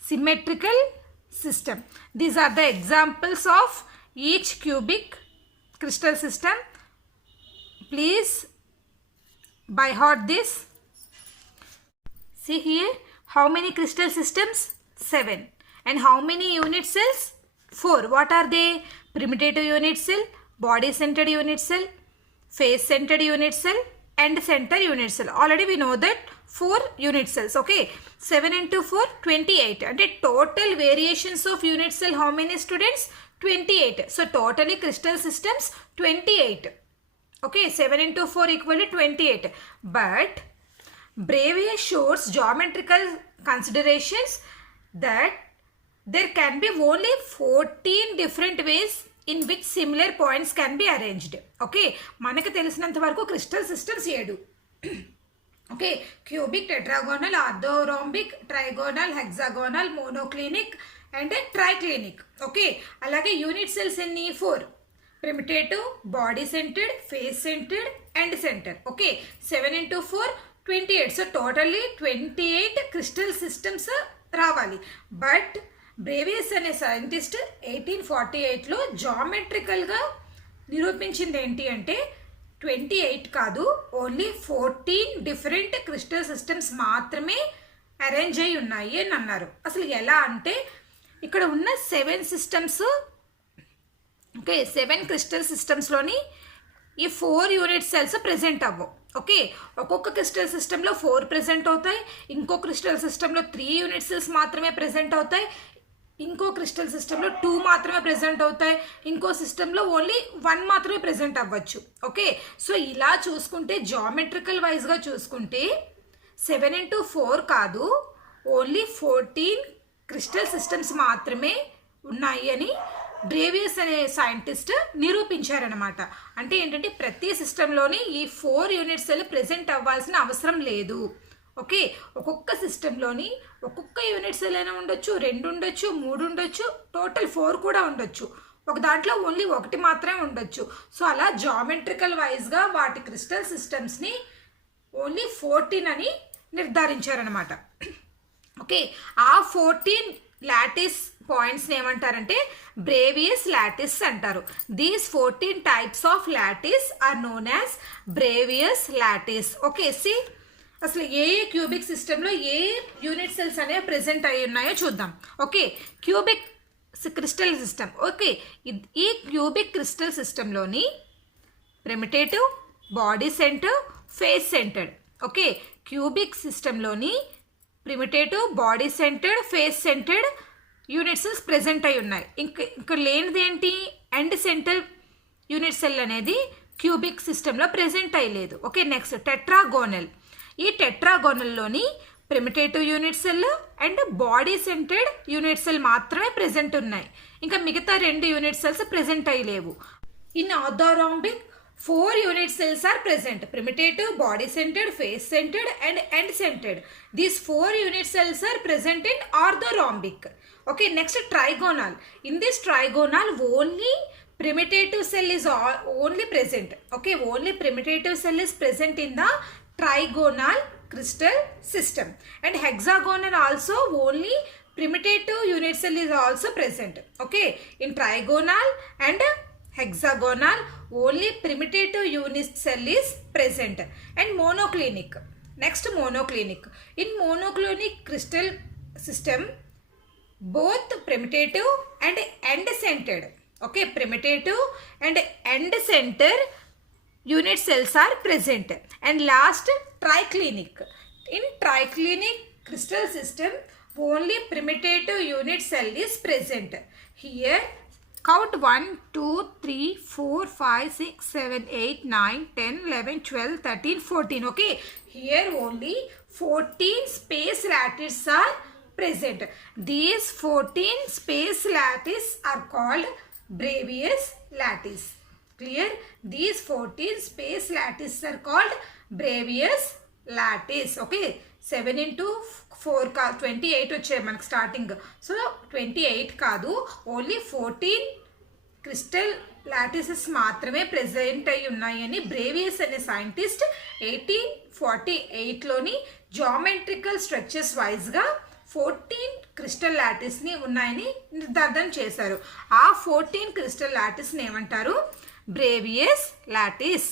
symmetrical system. These are the examples of each cubic crystal system. Please by heart this. See here, how many crystal systems? 7. And how many unit cells? 4. What are they? Primitive unit cell, body centered unit cell, face centered unit cell, and center unit cell. Already we know that 4 unit cells. Okay, 7 into 4, 28. And the total variations of unit cell, how many students? 28. So totally crystal systems 28. Okay, 7 into 4 equal to 28. But Bravais shows geometrical considerations that there can be only 14 different ways in which similar points can be arranged. Okay, మనకు తెలిసినంత వరకు crystal systems 7. Okay, cubic, tetragonal, orthorhombic, trigonal, hexagonal, monoclinic and triclinic. Okay, అలాగే unit cells ఎన్ని? 4. Primitive, body centered, face centered and center. Okay, 7 into 4, 28. So totally 28 crystal systems రావాలి. But బ్రేవియస్ అనే scientist 1848లో జామెట్రికల్గా నిరూపించింది ఏంటి అంటే 28 కాదు, ఓన్లీ 14 డిఫరెంట్ క్రిస్టల్ సిస్టమ్స్ మాత్రమే arrange అయి ఉన్నాయి అని అన్నారు. అసలు ఎలా అంటే ఇక్కడ ఉన్న 7 సిస్టమ్స్, ఓకే, 7 క్రిస్టల్ సిస్టమ్స్లోని ఈ 4 యూనిట్ సెల్స్ ప్రెజెంట్ అవ్వవు. ఓకే, ఒక్కొక్క క్రిస్టల్ సిస్టంలో 4 ప్రెజెంట్ అవుతాయి, ఇంకో క్రిస్టల్ సిస్టంలో 3 యూనిట్ సెల్స్ మాత్రమే ప్రెజెంట్ అవుతాయి, ఇంకో క్రిస్టల్ సిస్టంలో 2 మాత్రమే ప్రెజెంట్ అవుతాయి, ఇంకో సిస్టంలో ఓన్లీ 1 మాత్రమే ప్రెజెంట్ అవ్వచ్చు. ఓకే, సో ఇలా చూసుకుంటే జామెట్రికల్ వైజ్గా చూసుకుంటే 7 into 4 కాదు, ఓన్లీ 14 క్రిస్టల్ సిస్టమ్స్ మాత్రమే ఉన్నాయి అని బ్రేవియస్ అనే సైంటిస్ట్ నిరూపించారనమాట. అంటే ఏంటంటే ప్రతి సిస్టంలోని ఈ 4 యూనిట్ సెల్ ప్రెజెంట్ అవ్వాల్సిన అవసరం లేదు. ఓకే, ఒక్కొక్క సిస్టంలోని ఒక్కొక్క యూనిట్ సెల్ అయినా ఉండొచ్చు, 2 ఉండొచ్చు, 3 ఉండొచ్చు, టోటల్ 4 కూడా ఉండొచ్చు, ఒక దాంట్లో ఓన్లీ 1 మాత్రమే ఉండొచ్చు. సో అలా జామెట్రికల్ వైజ్గా వాటి క్రిస్టల్ సిస్టమ్స్ని ఓన్లీ 14 అని నిర్ధారించారనమాట. ఓకే, ఆ 14 లాటిస్ పాయింట్స్ ఏమంటారంటే బ్రేవియస్ లాటిస్ అంటారు. These 14 types of lattice are known as Bravais lattice. Okay, see అసలు ఏ క్యూబిక్ సిస్టంలో ఏ యూనిట్ సెల్స్ అనేవి ప్రెజెంట్ అయి ఉన్నాయో చూద్దాం. Okay, cubic crystal system. Okay, ఈ క్యూబిక్ క్రిస్టల్ సిస్టంలోని primitive, body centre, face centred. Okay, cubic సిస్టంలోని primitive, body centred, face centred unit cells present అయి ఉన్నాయి. ఇంకా లేనిది ఏంటి? ఎండ్ సెంటర్ యూనిట్ సెల్ అనేది క్యూబిక్ సిస్టంలో ప్రెజెంట్ అయ్యలేదు. Okay, next tetragonal. ఈ టెట్రాగోనల్లోని primitive unit cell and body centred unit cell మాత్రమే ప్రెజెంట్ ఉన్నాయి, ఇంకా మిగతా 2 యూనిట్ సెల్స్ ప్రెజెంట్ అయ్యలేవు. In orthorhombic 4 unit cells are present: primitive, body centered, face centered and end centered. These 4 unit cells are present in orthorhombic. Okay, next trigonal. In this trigonal only primitive cell is only present. Okay, only primitive cell is present in the trigonal crystal system. And hexagonal also only primitive unit cell is also present. Okay, in trigonal and hexagonal only primitive unit cell is present. And monoclinic. Next, monoclinic. In monoclinic crystal system both primitive and end centered. Okay, primitive and end center unit cells are present. And last, triclinic. In triclinic crystal system only primitive unit cell is present. Here count 1, 2, 3, 4, 5, 6, 7, 8, 9, 10, 11, 12, 13, 14. Okay, here only 14 space lattices are present. These 14 space lattices are called Bravais lattice. Clear? These 14 space lattices are called Bravais lattice. Okay, 7 into 4 కా 28 వచ్చాయి మనకు starting. So 28 కాదు, only 14 crystal lattices మాత్రమే present అయి ఉన్నాయని బ్రేవియస్ అనే scientist 1848లోని geometrical structures వైజ్గా 14 crystal లాటిస్ని ఉన్నాయని నిర్ధారణ చేశారు. ఆ 14 క్రిస్టల్ లాటిస్ని ఏమంటారు? బ్రేవియస్ lattice.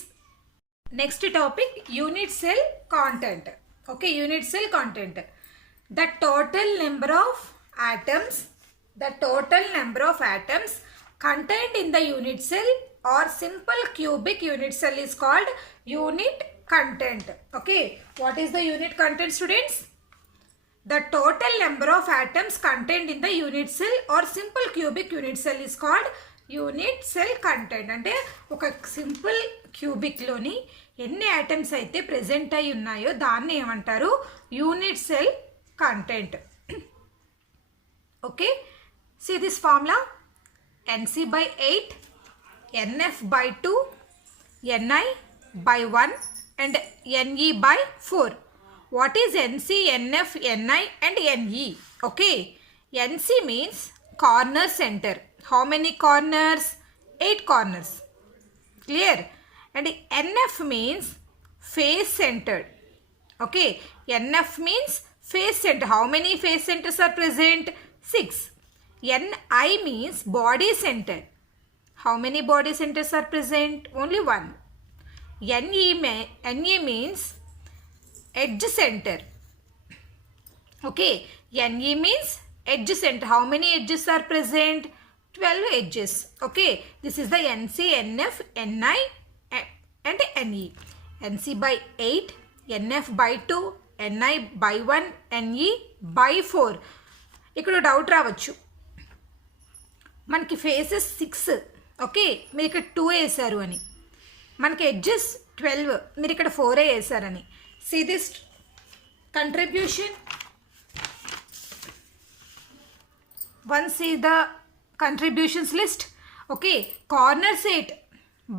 Next topic unit cell content. Okay, unit cell content. The total number of atoms contained in the unit cell or simple cubic unit cell is called unit content. Okay, what is the unit content, students? The total number of atoms contained in the unit cell or simple cubic unit cell is called unit cell content. అంటే ఒక simple cubic లోని ఎన్ని atoms అయితే present అయి ఉన్నాయో దాన్ని ఏమంటారు? Unit cell content. Okay, see this formula. Nc by 8, Nf by 2, Ni by 1 and Ne by 4. What is Nc, Nf, Ni and Ne? Okay, Nc means corner center. How many corners? 8 corners. Clear? And Nf means face centered. Okay, Nf means face center. How many face centers are present? 6. Ni means body center. How many body centers are present? Only 1. Ne means edge center. Okay, Ne means edge center. How many edges are present? 12 edges. Okay, this is the Nc, Nf, Ni and Ne. Nc by 8, Nf by 2, Ni by 1, Ne by 4. ఇక్కడ doubt రావచ్చు, మనకి faces 6, okay, మీరు ఇక్కడ 2 వేసారు అని, మనకి edges 12, మీరు ఇక్కడ 4 వేసారని. See this contribution. Once see the contributions list. Okay, corners 8,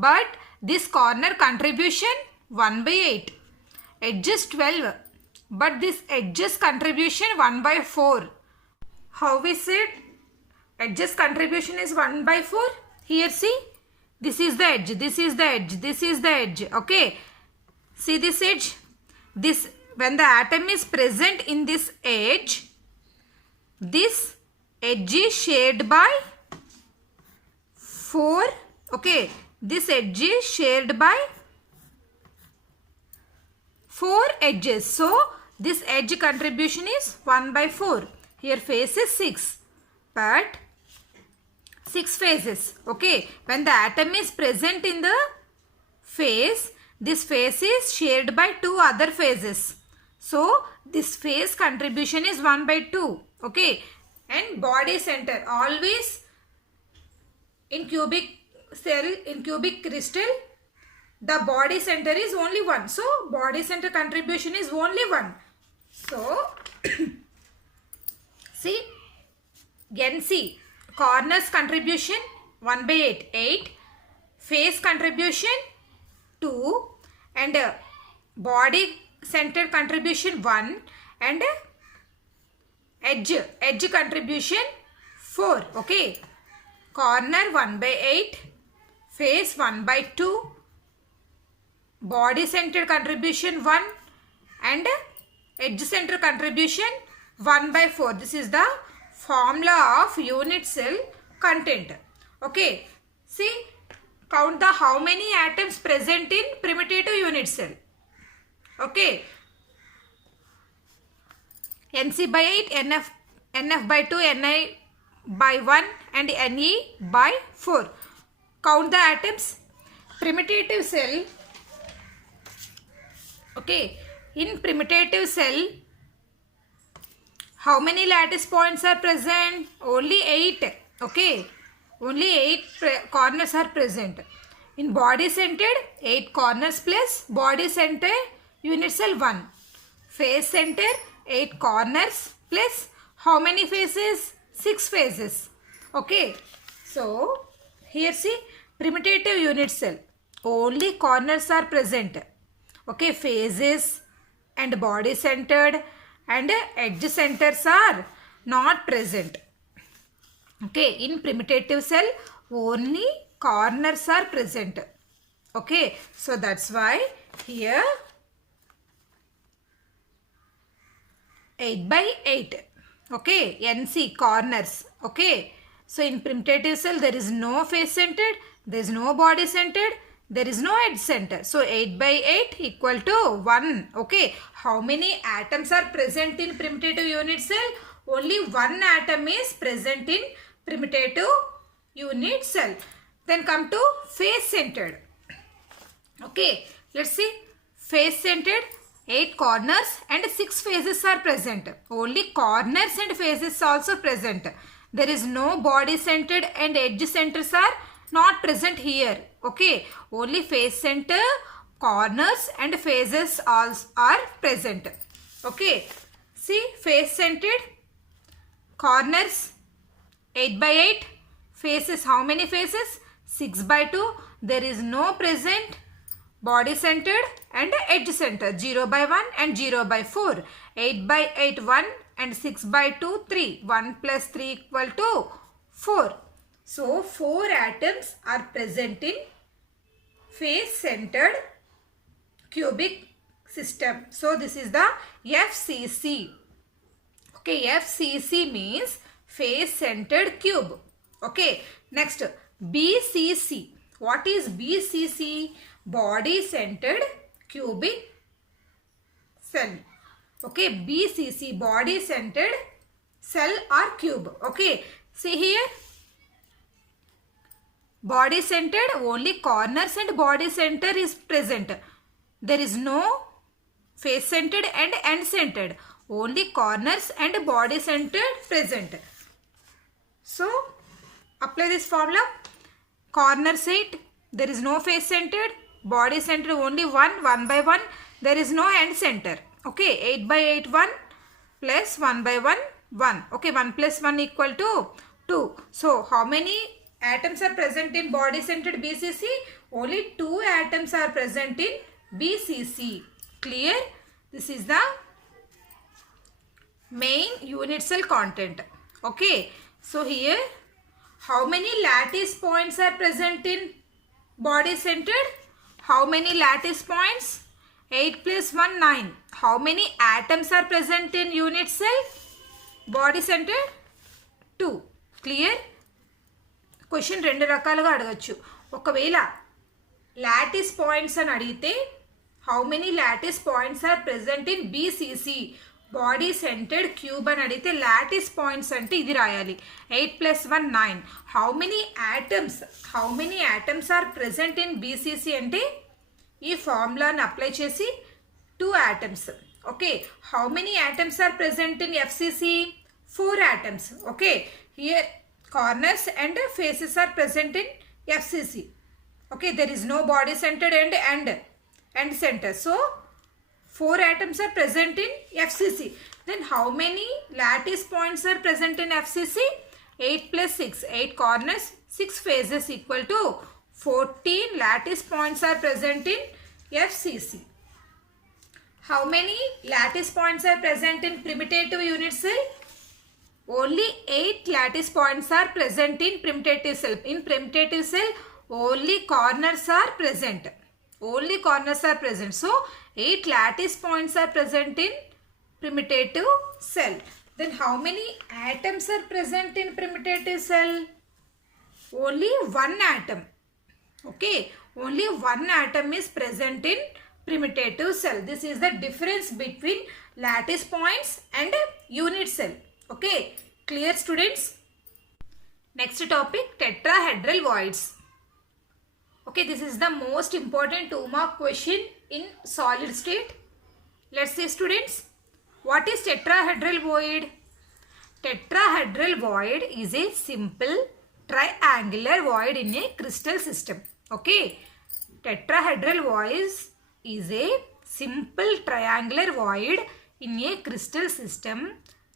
but this corner contribution 1 by 8. Edges 12, but this edges contribution 1 by 4. How we said edges contribution is 1 by 4? Here see, this is the edge, this is the edge, this is the edge. Okay, see this edge. This, when the atom is present in this edge is shared by 4. Okay, this edge is shared by 4 edges. So this edge contribution is 1 by 4. Here face is 6, but 6 phases. Okay, when the atom is present in the phase, this phase is shared by 2 other phases. So this phase contribution is 1 by 2. Okay, and body center, always in cubic cell, in cubic crystal, the body center is only 1. So body center contribution is only 1. So see, Nc, corners contribution 1 by 8, face contribution 2, and body center contribution 1, and edge contribution 4. Okay, corner 1 by 8, face 1 by 2, body center contribution 1, and edge center contribution 1 by 4. This is the formula of unit cell content. Okay, see, count the how many atoms present in primitive unit cell. Okay, Nc by 8, Nf by 2, Ni by 1 and Ne by 4. Count the atoms. Primitive cell. Okay, in primitive cell, how many lattice points are present? Only 8. Okay, only 8 corners are present. In body centered, 8 corners plus body center unit cell 1. Face center, 8 corners plus how many faces? 6 faces. Okay, so here see, primitive unit cell, only corners are present. Okay, phases and body centered and edge centers are not present. Okay, in primitive cell only corners are present. Okay, so that's why here 8 by 8. Okay, NC corners. Okay, so in primitive cell there is no face centered, there is no body centered, there is no edge center. So 8 by 8 equal to 1. Okay, how many atoms are present in primitive unit cell? Only one atom is present in primitive unit cell. Then come to face centered. Okay, let's see. Face centered, 8 corners and 6 faces are present. Only corners and faces also present. There is no body centered and edge centers are not present here. Okay, only face center, corners and faces also are present. Okay, see, face centered, corners 8 by 8, faces, how many faces? 6 by 2. There is no present body centered and edge center, 0 by 1 and 0 by 4. 8 by 8 1 and 6 by 2 3. 1 plus 3 equal to 4. So 4 atoms are present in face centered cubic system. So this is the FCC. Okay, FCC means face centered cube. Okay, next BCC. What is BCC? Body centered cubic cell. Okay, BCC, body centered cell or cube. Okay, see here, body centered, only corners and body center is present. There is no face centered and end centered, only corners and body centered present. So apply this formula. Corners 8, there is no face centered, body center only 1, 1 by 1, there is no end center. Okay, 8 by 8 1 plus 1 by 1 1. Okay, 1 plus 1 equal to 2. So how many atoms are present in body centered BCC? Only 2 atoms are present in BCC. Clear? This is the main unit cell content. Okay, so here how many lattice points are present in body centered? How many lattice points? 8 plus 1 9. How many atoms are present in unit cell? Body centered 2. Clear? Question రెండు రకాలుగా అడగచ్చు. ఒకవేళ lattice points అని అడిగితే how many lattice points are present in BCC, body centered cube అని అడిగితే lattice points అంటే ఇది రాయాలి. 8 plus 1 9. How many atoms are present in BCC అంటే ఈ ఫార్ములాని అప్లై చేసి 2 atoms. Okay, how many atoms are present in FCC? 4 atoms. Okay, here corners and faces are present in FCC. Okay, there is no body centered and end center. So 4 atoms are present in FCC. Then how many lattice points are present in FCC? 8 plus 6. 8 corners, 6 faces equal to 14 lattice points are present in FCC. How many lattice points are present in primitive unit cell? Only 8 lattice points are present in primitive cell. In primitive cell, only corners are present. Only corners are present. So, 8 lattice points are present in primitive cell. Then, how many atoms are present in primitive cell? Only 1 atom. Okay, only 1 atom is present in primitive cell. This is the difference between lattice points and unit cell. Okay, clear students? Next topic, tetrahedral voids. Okay, this is the most important 2-mark question in solid state. Let's see students, what is tetrahedral void? Tetrahedral void is a simple triangular void in a crystal system. Okay, tetrahedral void is a simple triangular void in a crystal system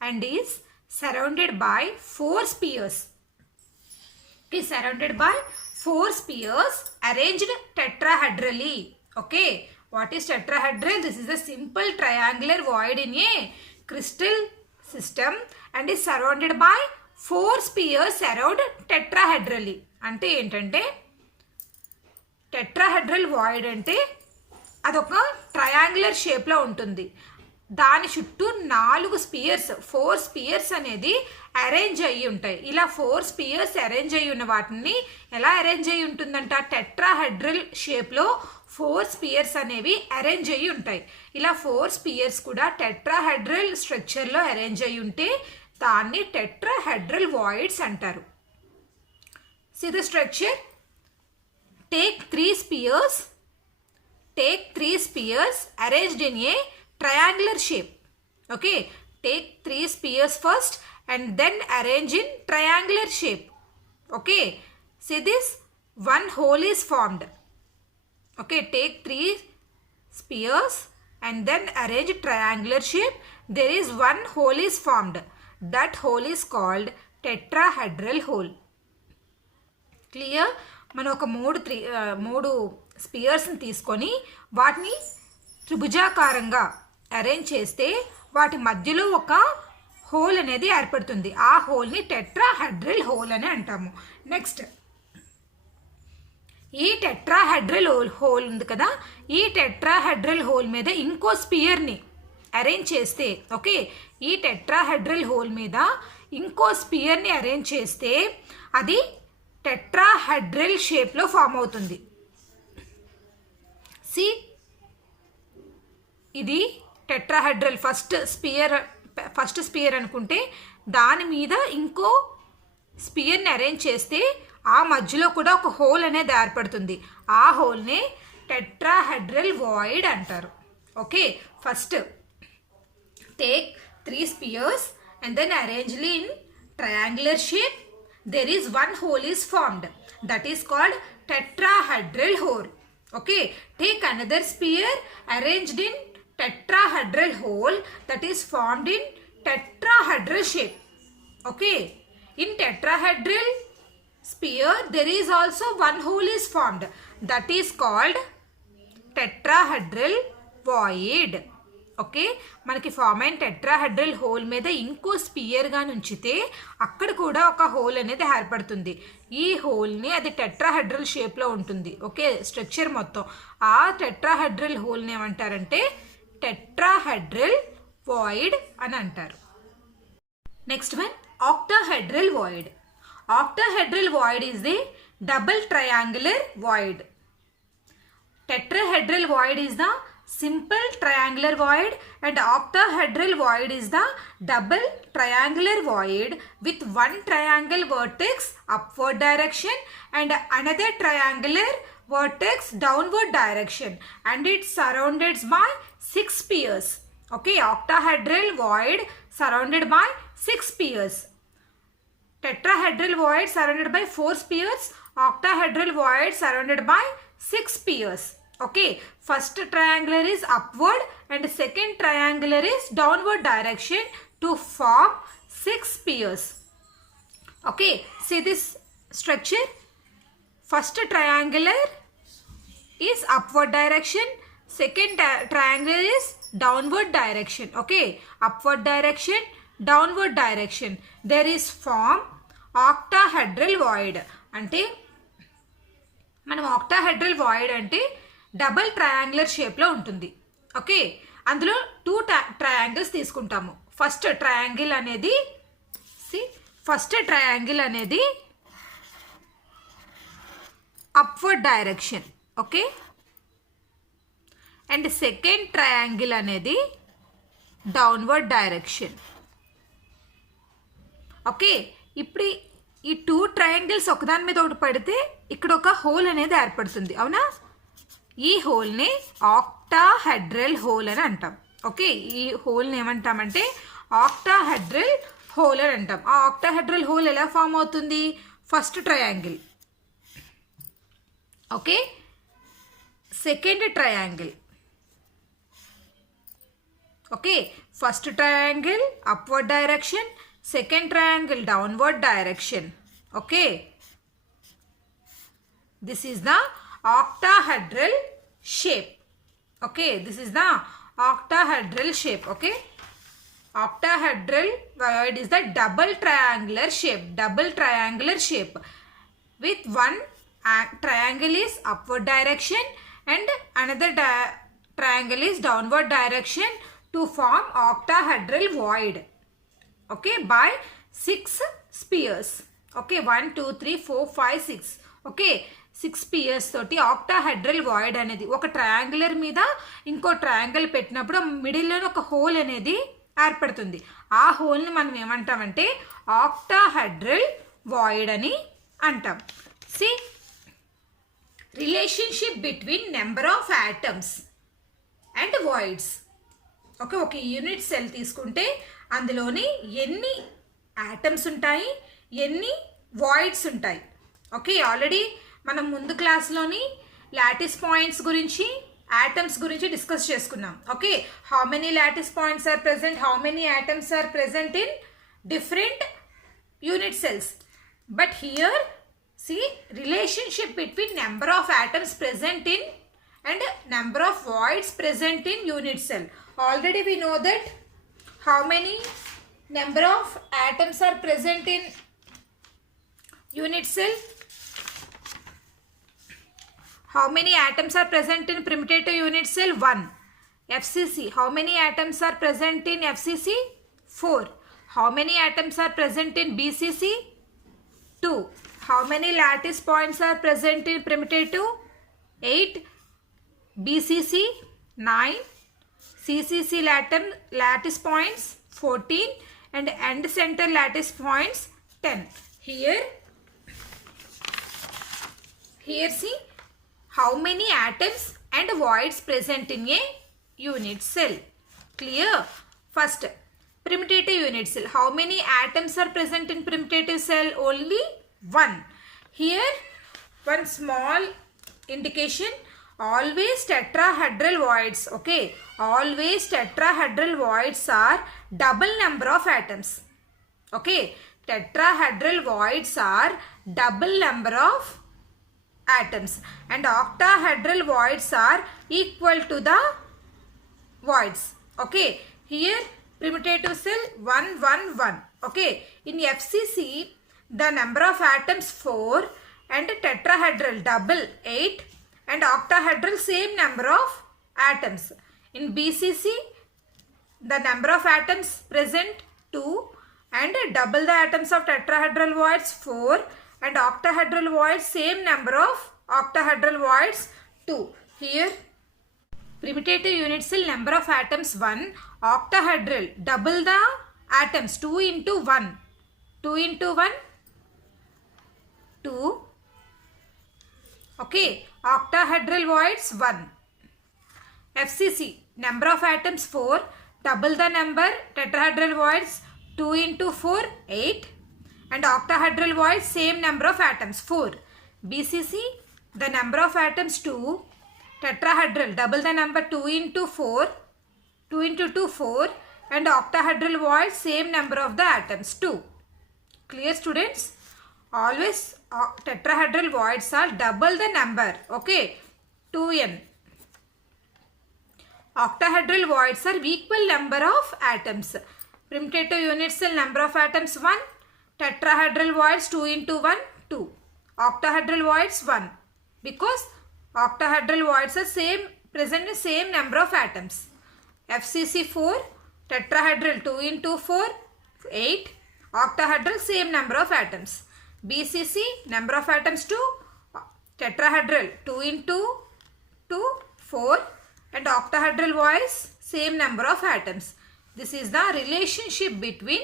and is surrounded by 4 spheres. It is surrounded by 4 spheres arranged tetrahedrally. Okay, what is tetrahedral? This is a simple triangular void in a crystal system and is surrounded by 4 spheres around tetrahedrally. అంటే ఏంటంటే tetrahedral void అంటే అదొక triangular షేప్లో ఉంటుంది. దాని చుట్టూ 4 spheres 4 spheres అనేది arrange అయ్యి ఉంటాయి. ఇలా 4 స్పియర్స్ అరేంజ్ అయ్యి ఉన్న వాటిని ఎలా అరేంజ్ అయ్యి ఉంటుందంట, టెట్రాహెడ్రల్ షేప్లో 4 స్పియర్స్ అనేవి అరేంజ్ అయ్యి ఉంటాయి. ఇలా 4 స్పియర్స్ కూడా టెట్రాహెడ్రల్ స్ట్రక్చర్లో అరేంజ్ అయ్యి ఉంటే దాన్ని టెట్రాహెడ్రల్ వాయిడ్స్ అంటారు. See the structure. Take 3 spheres arranged in a triangular shape. Okay, take 3 spheres first and then arrange in triangular shape. Okay, see this, one hole is formed. Okay, take 3 spheres and then arrange triangular shape. There is one hole is formed. That hole is called tetrahedral hole. Clear? మనం ఒక 3 స్పియర్స్ని తీసుకొని వాటిని త్రిభుజాకారంగా arrange చేస్తే వాటి మధ్యలో ఒక whole అనేది ఏర్పడుతుంది. ఆ హోల్ని టెట్రాహెడ్రల్ హోల్ అని అంటాము. నెక్స్ట్, ఈ టెట్రాహెడ్రల్ హోల్ ఉంది కదా, ఈ టెట్రాహెడ్రల్ హోల్ మీద ఇంకో స్పియర్ని అరేంజ్ చేస్తే, ఓకే, ఈ టెట్రాహెడ్రల్ హోల్ మీద ఇంకో స్పియర్ని అరేంజ్ చేస్తే అది టెట్రాహెడ్రల్ షేప్లో ఫామ్ అవుతుంది. సి, ఇది టెట్రాహెడ్రల్ ఫస్ట్ స్పియర్ అనుకుంటే దాని మీద ఇంకో స్పియర్ని అరేంజ్ చేస్తే ఆ మధ్యలో కూడా ఒక హోల్ అనేది ఏర్పడుతుంది. ఆ హోల్నే టెట్రాహెడ్రల్ వాయిడ్ అంటారు. Okay, first take 3 spheres and then arrange in triangular shape. There is one hole is formed. That is called tetrahedral hole. Okay, take another sphere arranged in tetrahedral hole that is formed in tetrahedral shape. Okay, in tetrahedral sphere there is also one hole is formed. That is called tetrahedral void. Okay, మనకి form అయిన tetrahedral whole మీద ఇంకో స్పియర్గా ఉంచితే అక్కడ కూడా ఒక whole అనేది ఏర్పడుతుంది. ఈ హోల్ని అది టెట్రాహెడ్రల్ షేప్లో ఉంటుంది. ఓకే, స్ట్రక్చర్ మొత్తం ఆ టెట్రాహెడ్రల్ హోల్ని ఏమంటారంటే టెట్రాహెడ్రల్ వాయిడ్ అని అంటారు. Next one, octahedral void. Octahedral void is the double triangular void. Tetrahedral void is the simple triangular void and octahedral void is the double triangular void with one triangle vertex upward direction and another triangular vertex downward direction and it's surrounded by 6 spheres. Okay, octahedral void surrounded by 6 spheres. Tetrahedral void surrounded by 4 spheres. Octahedral void surrounded by 6 spheres. Okay, first triangular is upward and second triangular is downward direction to form 6 spheres. Okay, see this structure. First triangular is upward direction, second triangular is downward direction. Okay, upward direction, downward direction. There is form octahedral void. అంటే మనం octahedral void అంటే double triangular షేప్లో ఉంటుంది. Okay, అందులో 2 triangles తీసుకుంటాము. First triangle అనేది upward direction. Okay, and second triangle అనేది downward direction. Okay, ఇప్పుడు ఈ 2 ట్రయాంగిల్స్ ఒకదాని మీద ఒకటి పడితే ఇక్కడ ఒక హోల్ అనేది ఏర్పడుతుంది. అవునా, ఈ హోల్ని ఆక్టాహెడ్రల్ హోల్ అని అంటాం. ఓకే, ఈ హోల్ని ఏమంటామంటే ఆక్టాహెడ్రల్ హోల్ అని అంటాం. ఆ ఆక్టాహెడ్రల్ హోల్ ఎలా ఫామ్ అవుతుంది? First triangle, okay, second triangle. Okay, first triangle upward direction, second triangle downward direction. Okay, this is the octahedral shape. Okay, this is the octahedral shape. Okay, octahedral void is the double triangular shape with one triangle is upward direction and another triangle is downward direction to form octahedral void. Okay, by 6 spheres. Okay, 1 2 3 4 5 6. Okay, 6 spheres తోటి octahedral void అనేది ఒక triangular మీద ఇంకో triangle పెట్టినప్పుడు మిడిల్లో ఒక whole అనేది ఏర్పడుతుంది. ఆ హోల్ని మనం ఏమంటామంటే octahedral void అని అంటాం. See, relationship between number of atoms and voids. Okay, ఒక యూనిట్ సెల్ తీసుకుంటే అందులోని ఎన్ని ఆటమ్స్ ఉంటాయి, ఎన్ని వాయిడ్స్ ఉంటాయి. ఓకే, ఆల్రెడీ మనం ముందు క్లాస్లోని లాటిస్ పాయింట్స్ గురించి, ఆటమ్స్ గురించి డిస్కస్ చేసుకున్నాం. Okay, how many lattice points are present, how many atoms are present in different unit cells. But here see, relationship between number of atoms present in and number of voids present in unit cell. Already we know that how many number of atoms are present in unit cell. How many atoms are present in primitive unit cell? 1. FCC. How many atoms are present in FCC? 4. How many atoms are present in BCC? 2. How many lattice points are present in primitive 2? 8. BCC 9. CCC lattice points 14 and end center lattice points 10. Here see how many atoms and voids present in a unit cell. Clear? First, primitive unit cell. How many atoms are present in primitive cell? Only 1. Here one small indication, always tetrahedral voids. Okay, always tetrahedral voids are double number of atoms. Okay, tetrahedral voids are double number of atoms and octahedral voids are equal to the voids. Okay, here primitive cell 1 1 1. Okay, in FCC the number of atoms 4 and tetrahedral double 8 and octahedral same number of atoms. In BCC the number of atoms present 2 and double the atoms of tetrahedral voids 4 and octahedral voids same number of octahedral voids 2. Here primitive unit cell number of atoms 1, octahedral double the atoms 2 into 1. 2 into 1 2. Okay, octahedral voids 1. FCC number of atoms 4, double the number tetrahedral voids 2 into 4 8 and octahedral voids same number of atoms 4. BCC the number of atoms 2, tetrahedral double the number 2 into 4 2 into 2 4 and octahedral voids same number of the atoms 2. Clear students? Always tetrahedral voids are double the number. Okay, 2n. Octahedral voids are equal number of atoms. Primitive unit cell number of atoms 1, tetrahedral voids 2 into 1 2, octahedral voids 1 because octahedral voids are present in same number of atoms. FCC 4, tetrahedral 2 into 4 8, octahedral same number of atoms. BCC number of atoms 2, tetrahedral 2 into 2 4 and octahedral voids same number of atoms. This is the relationship between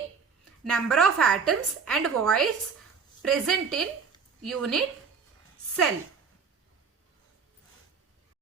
number of atoms and voids present in unit cell.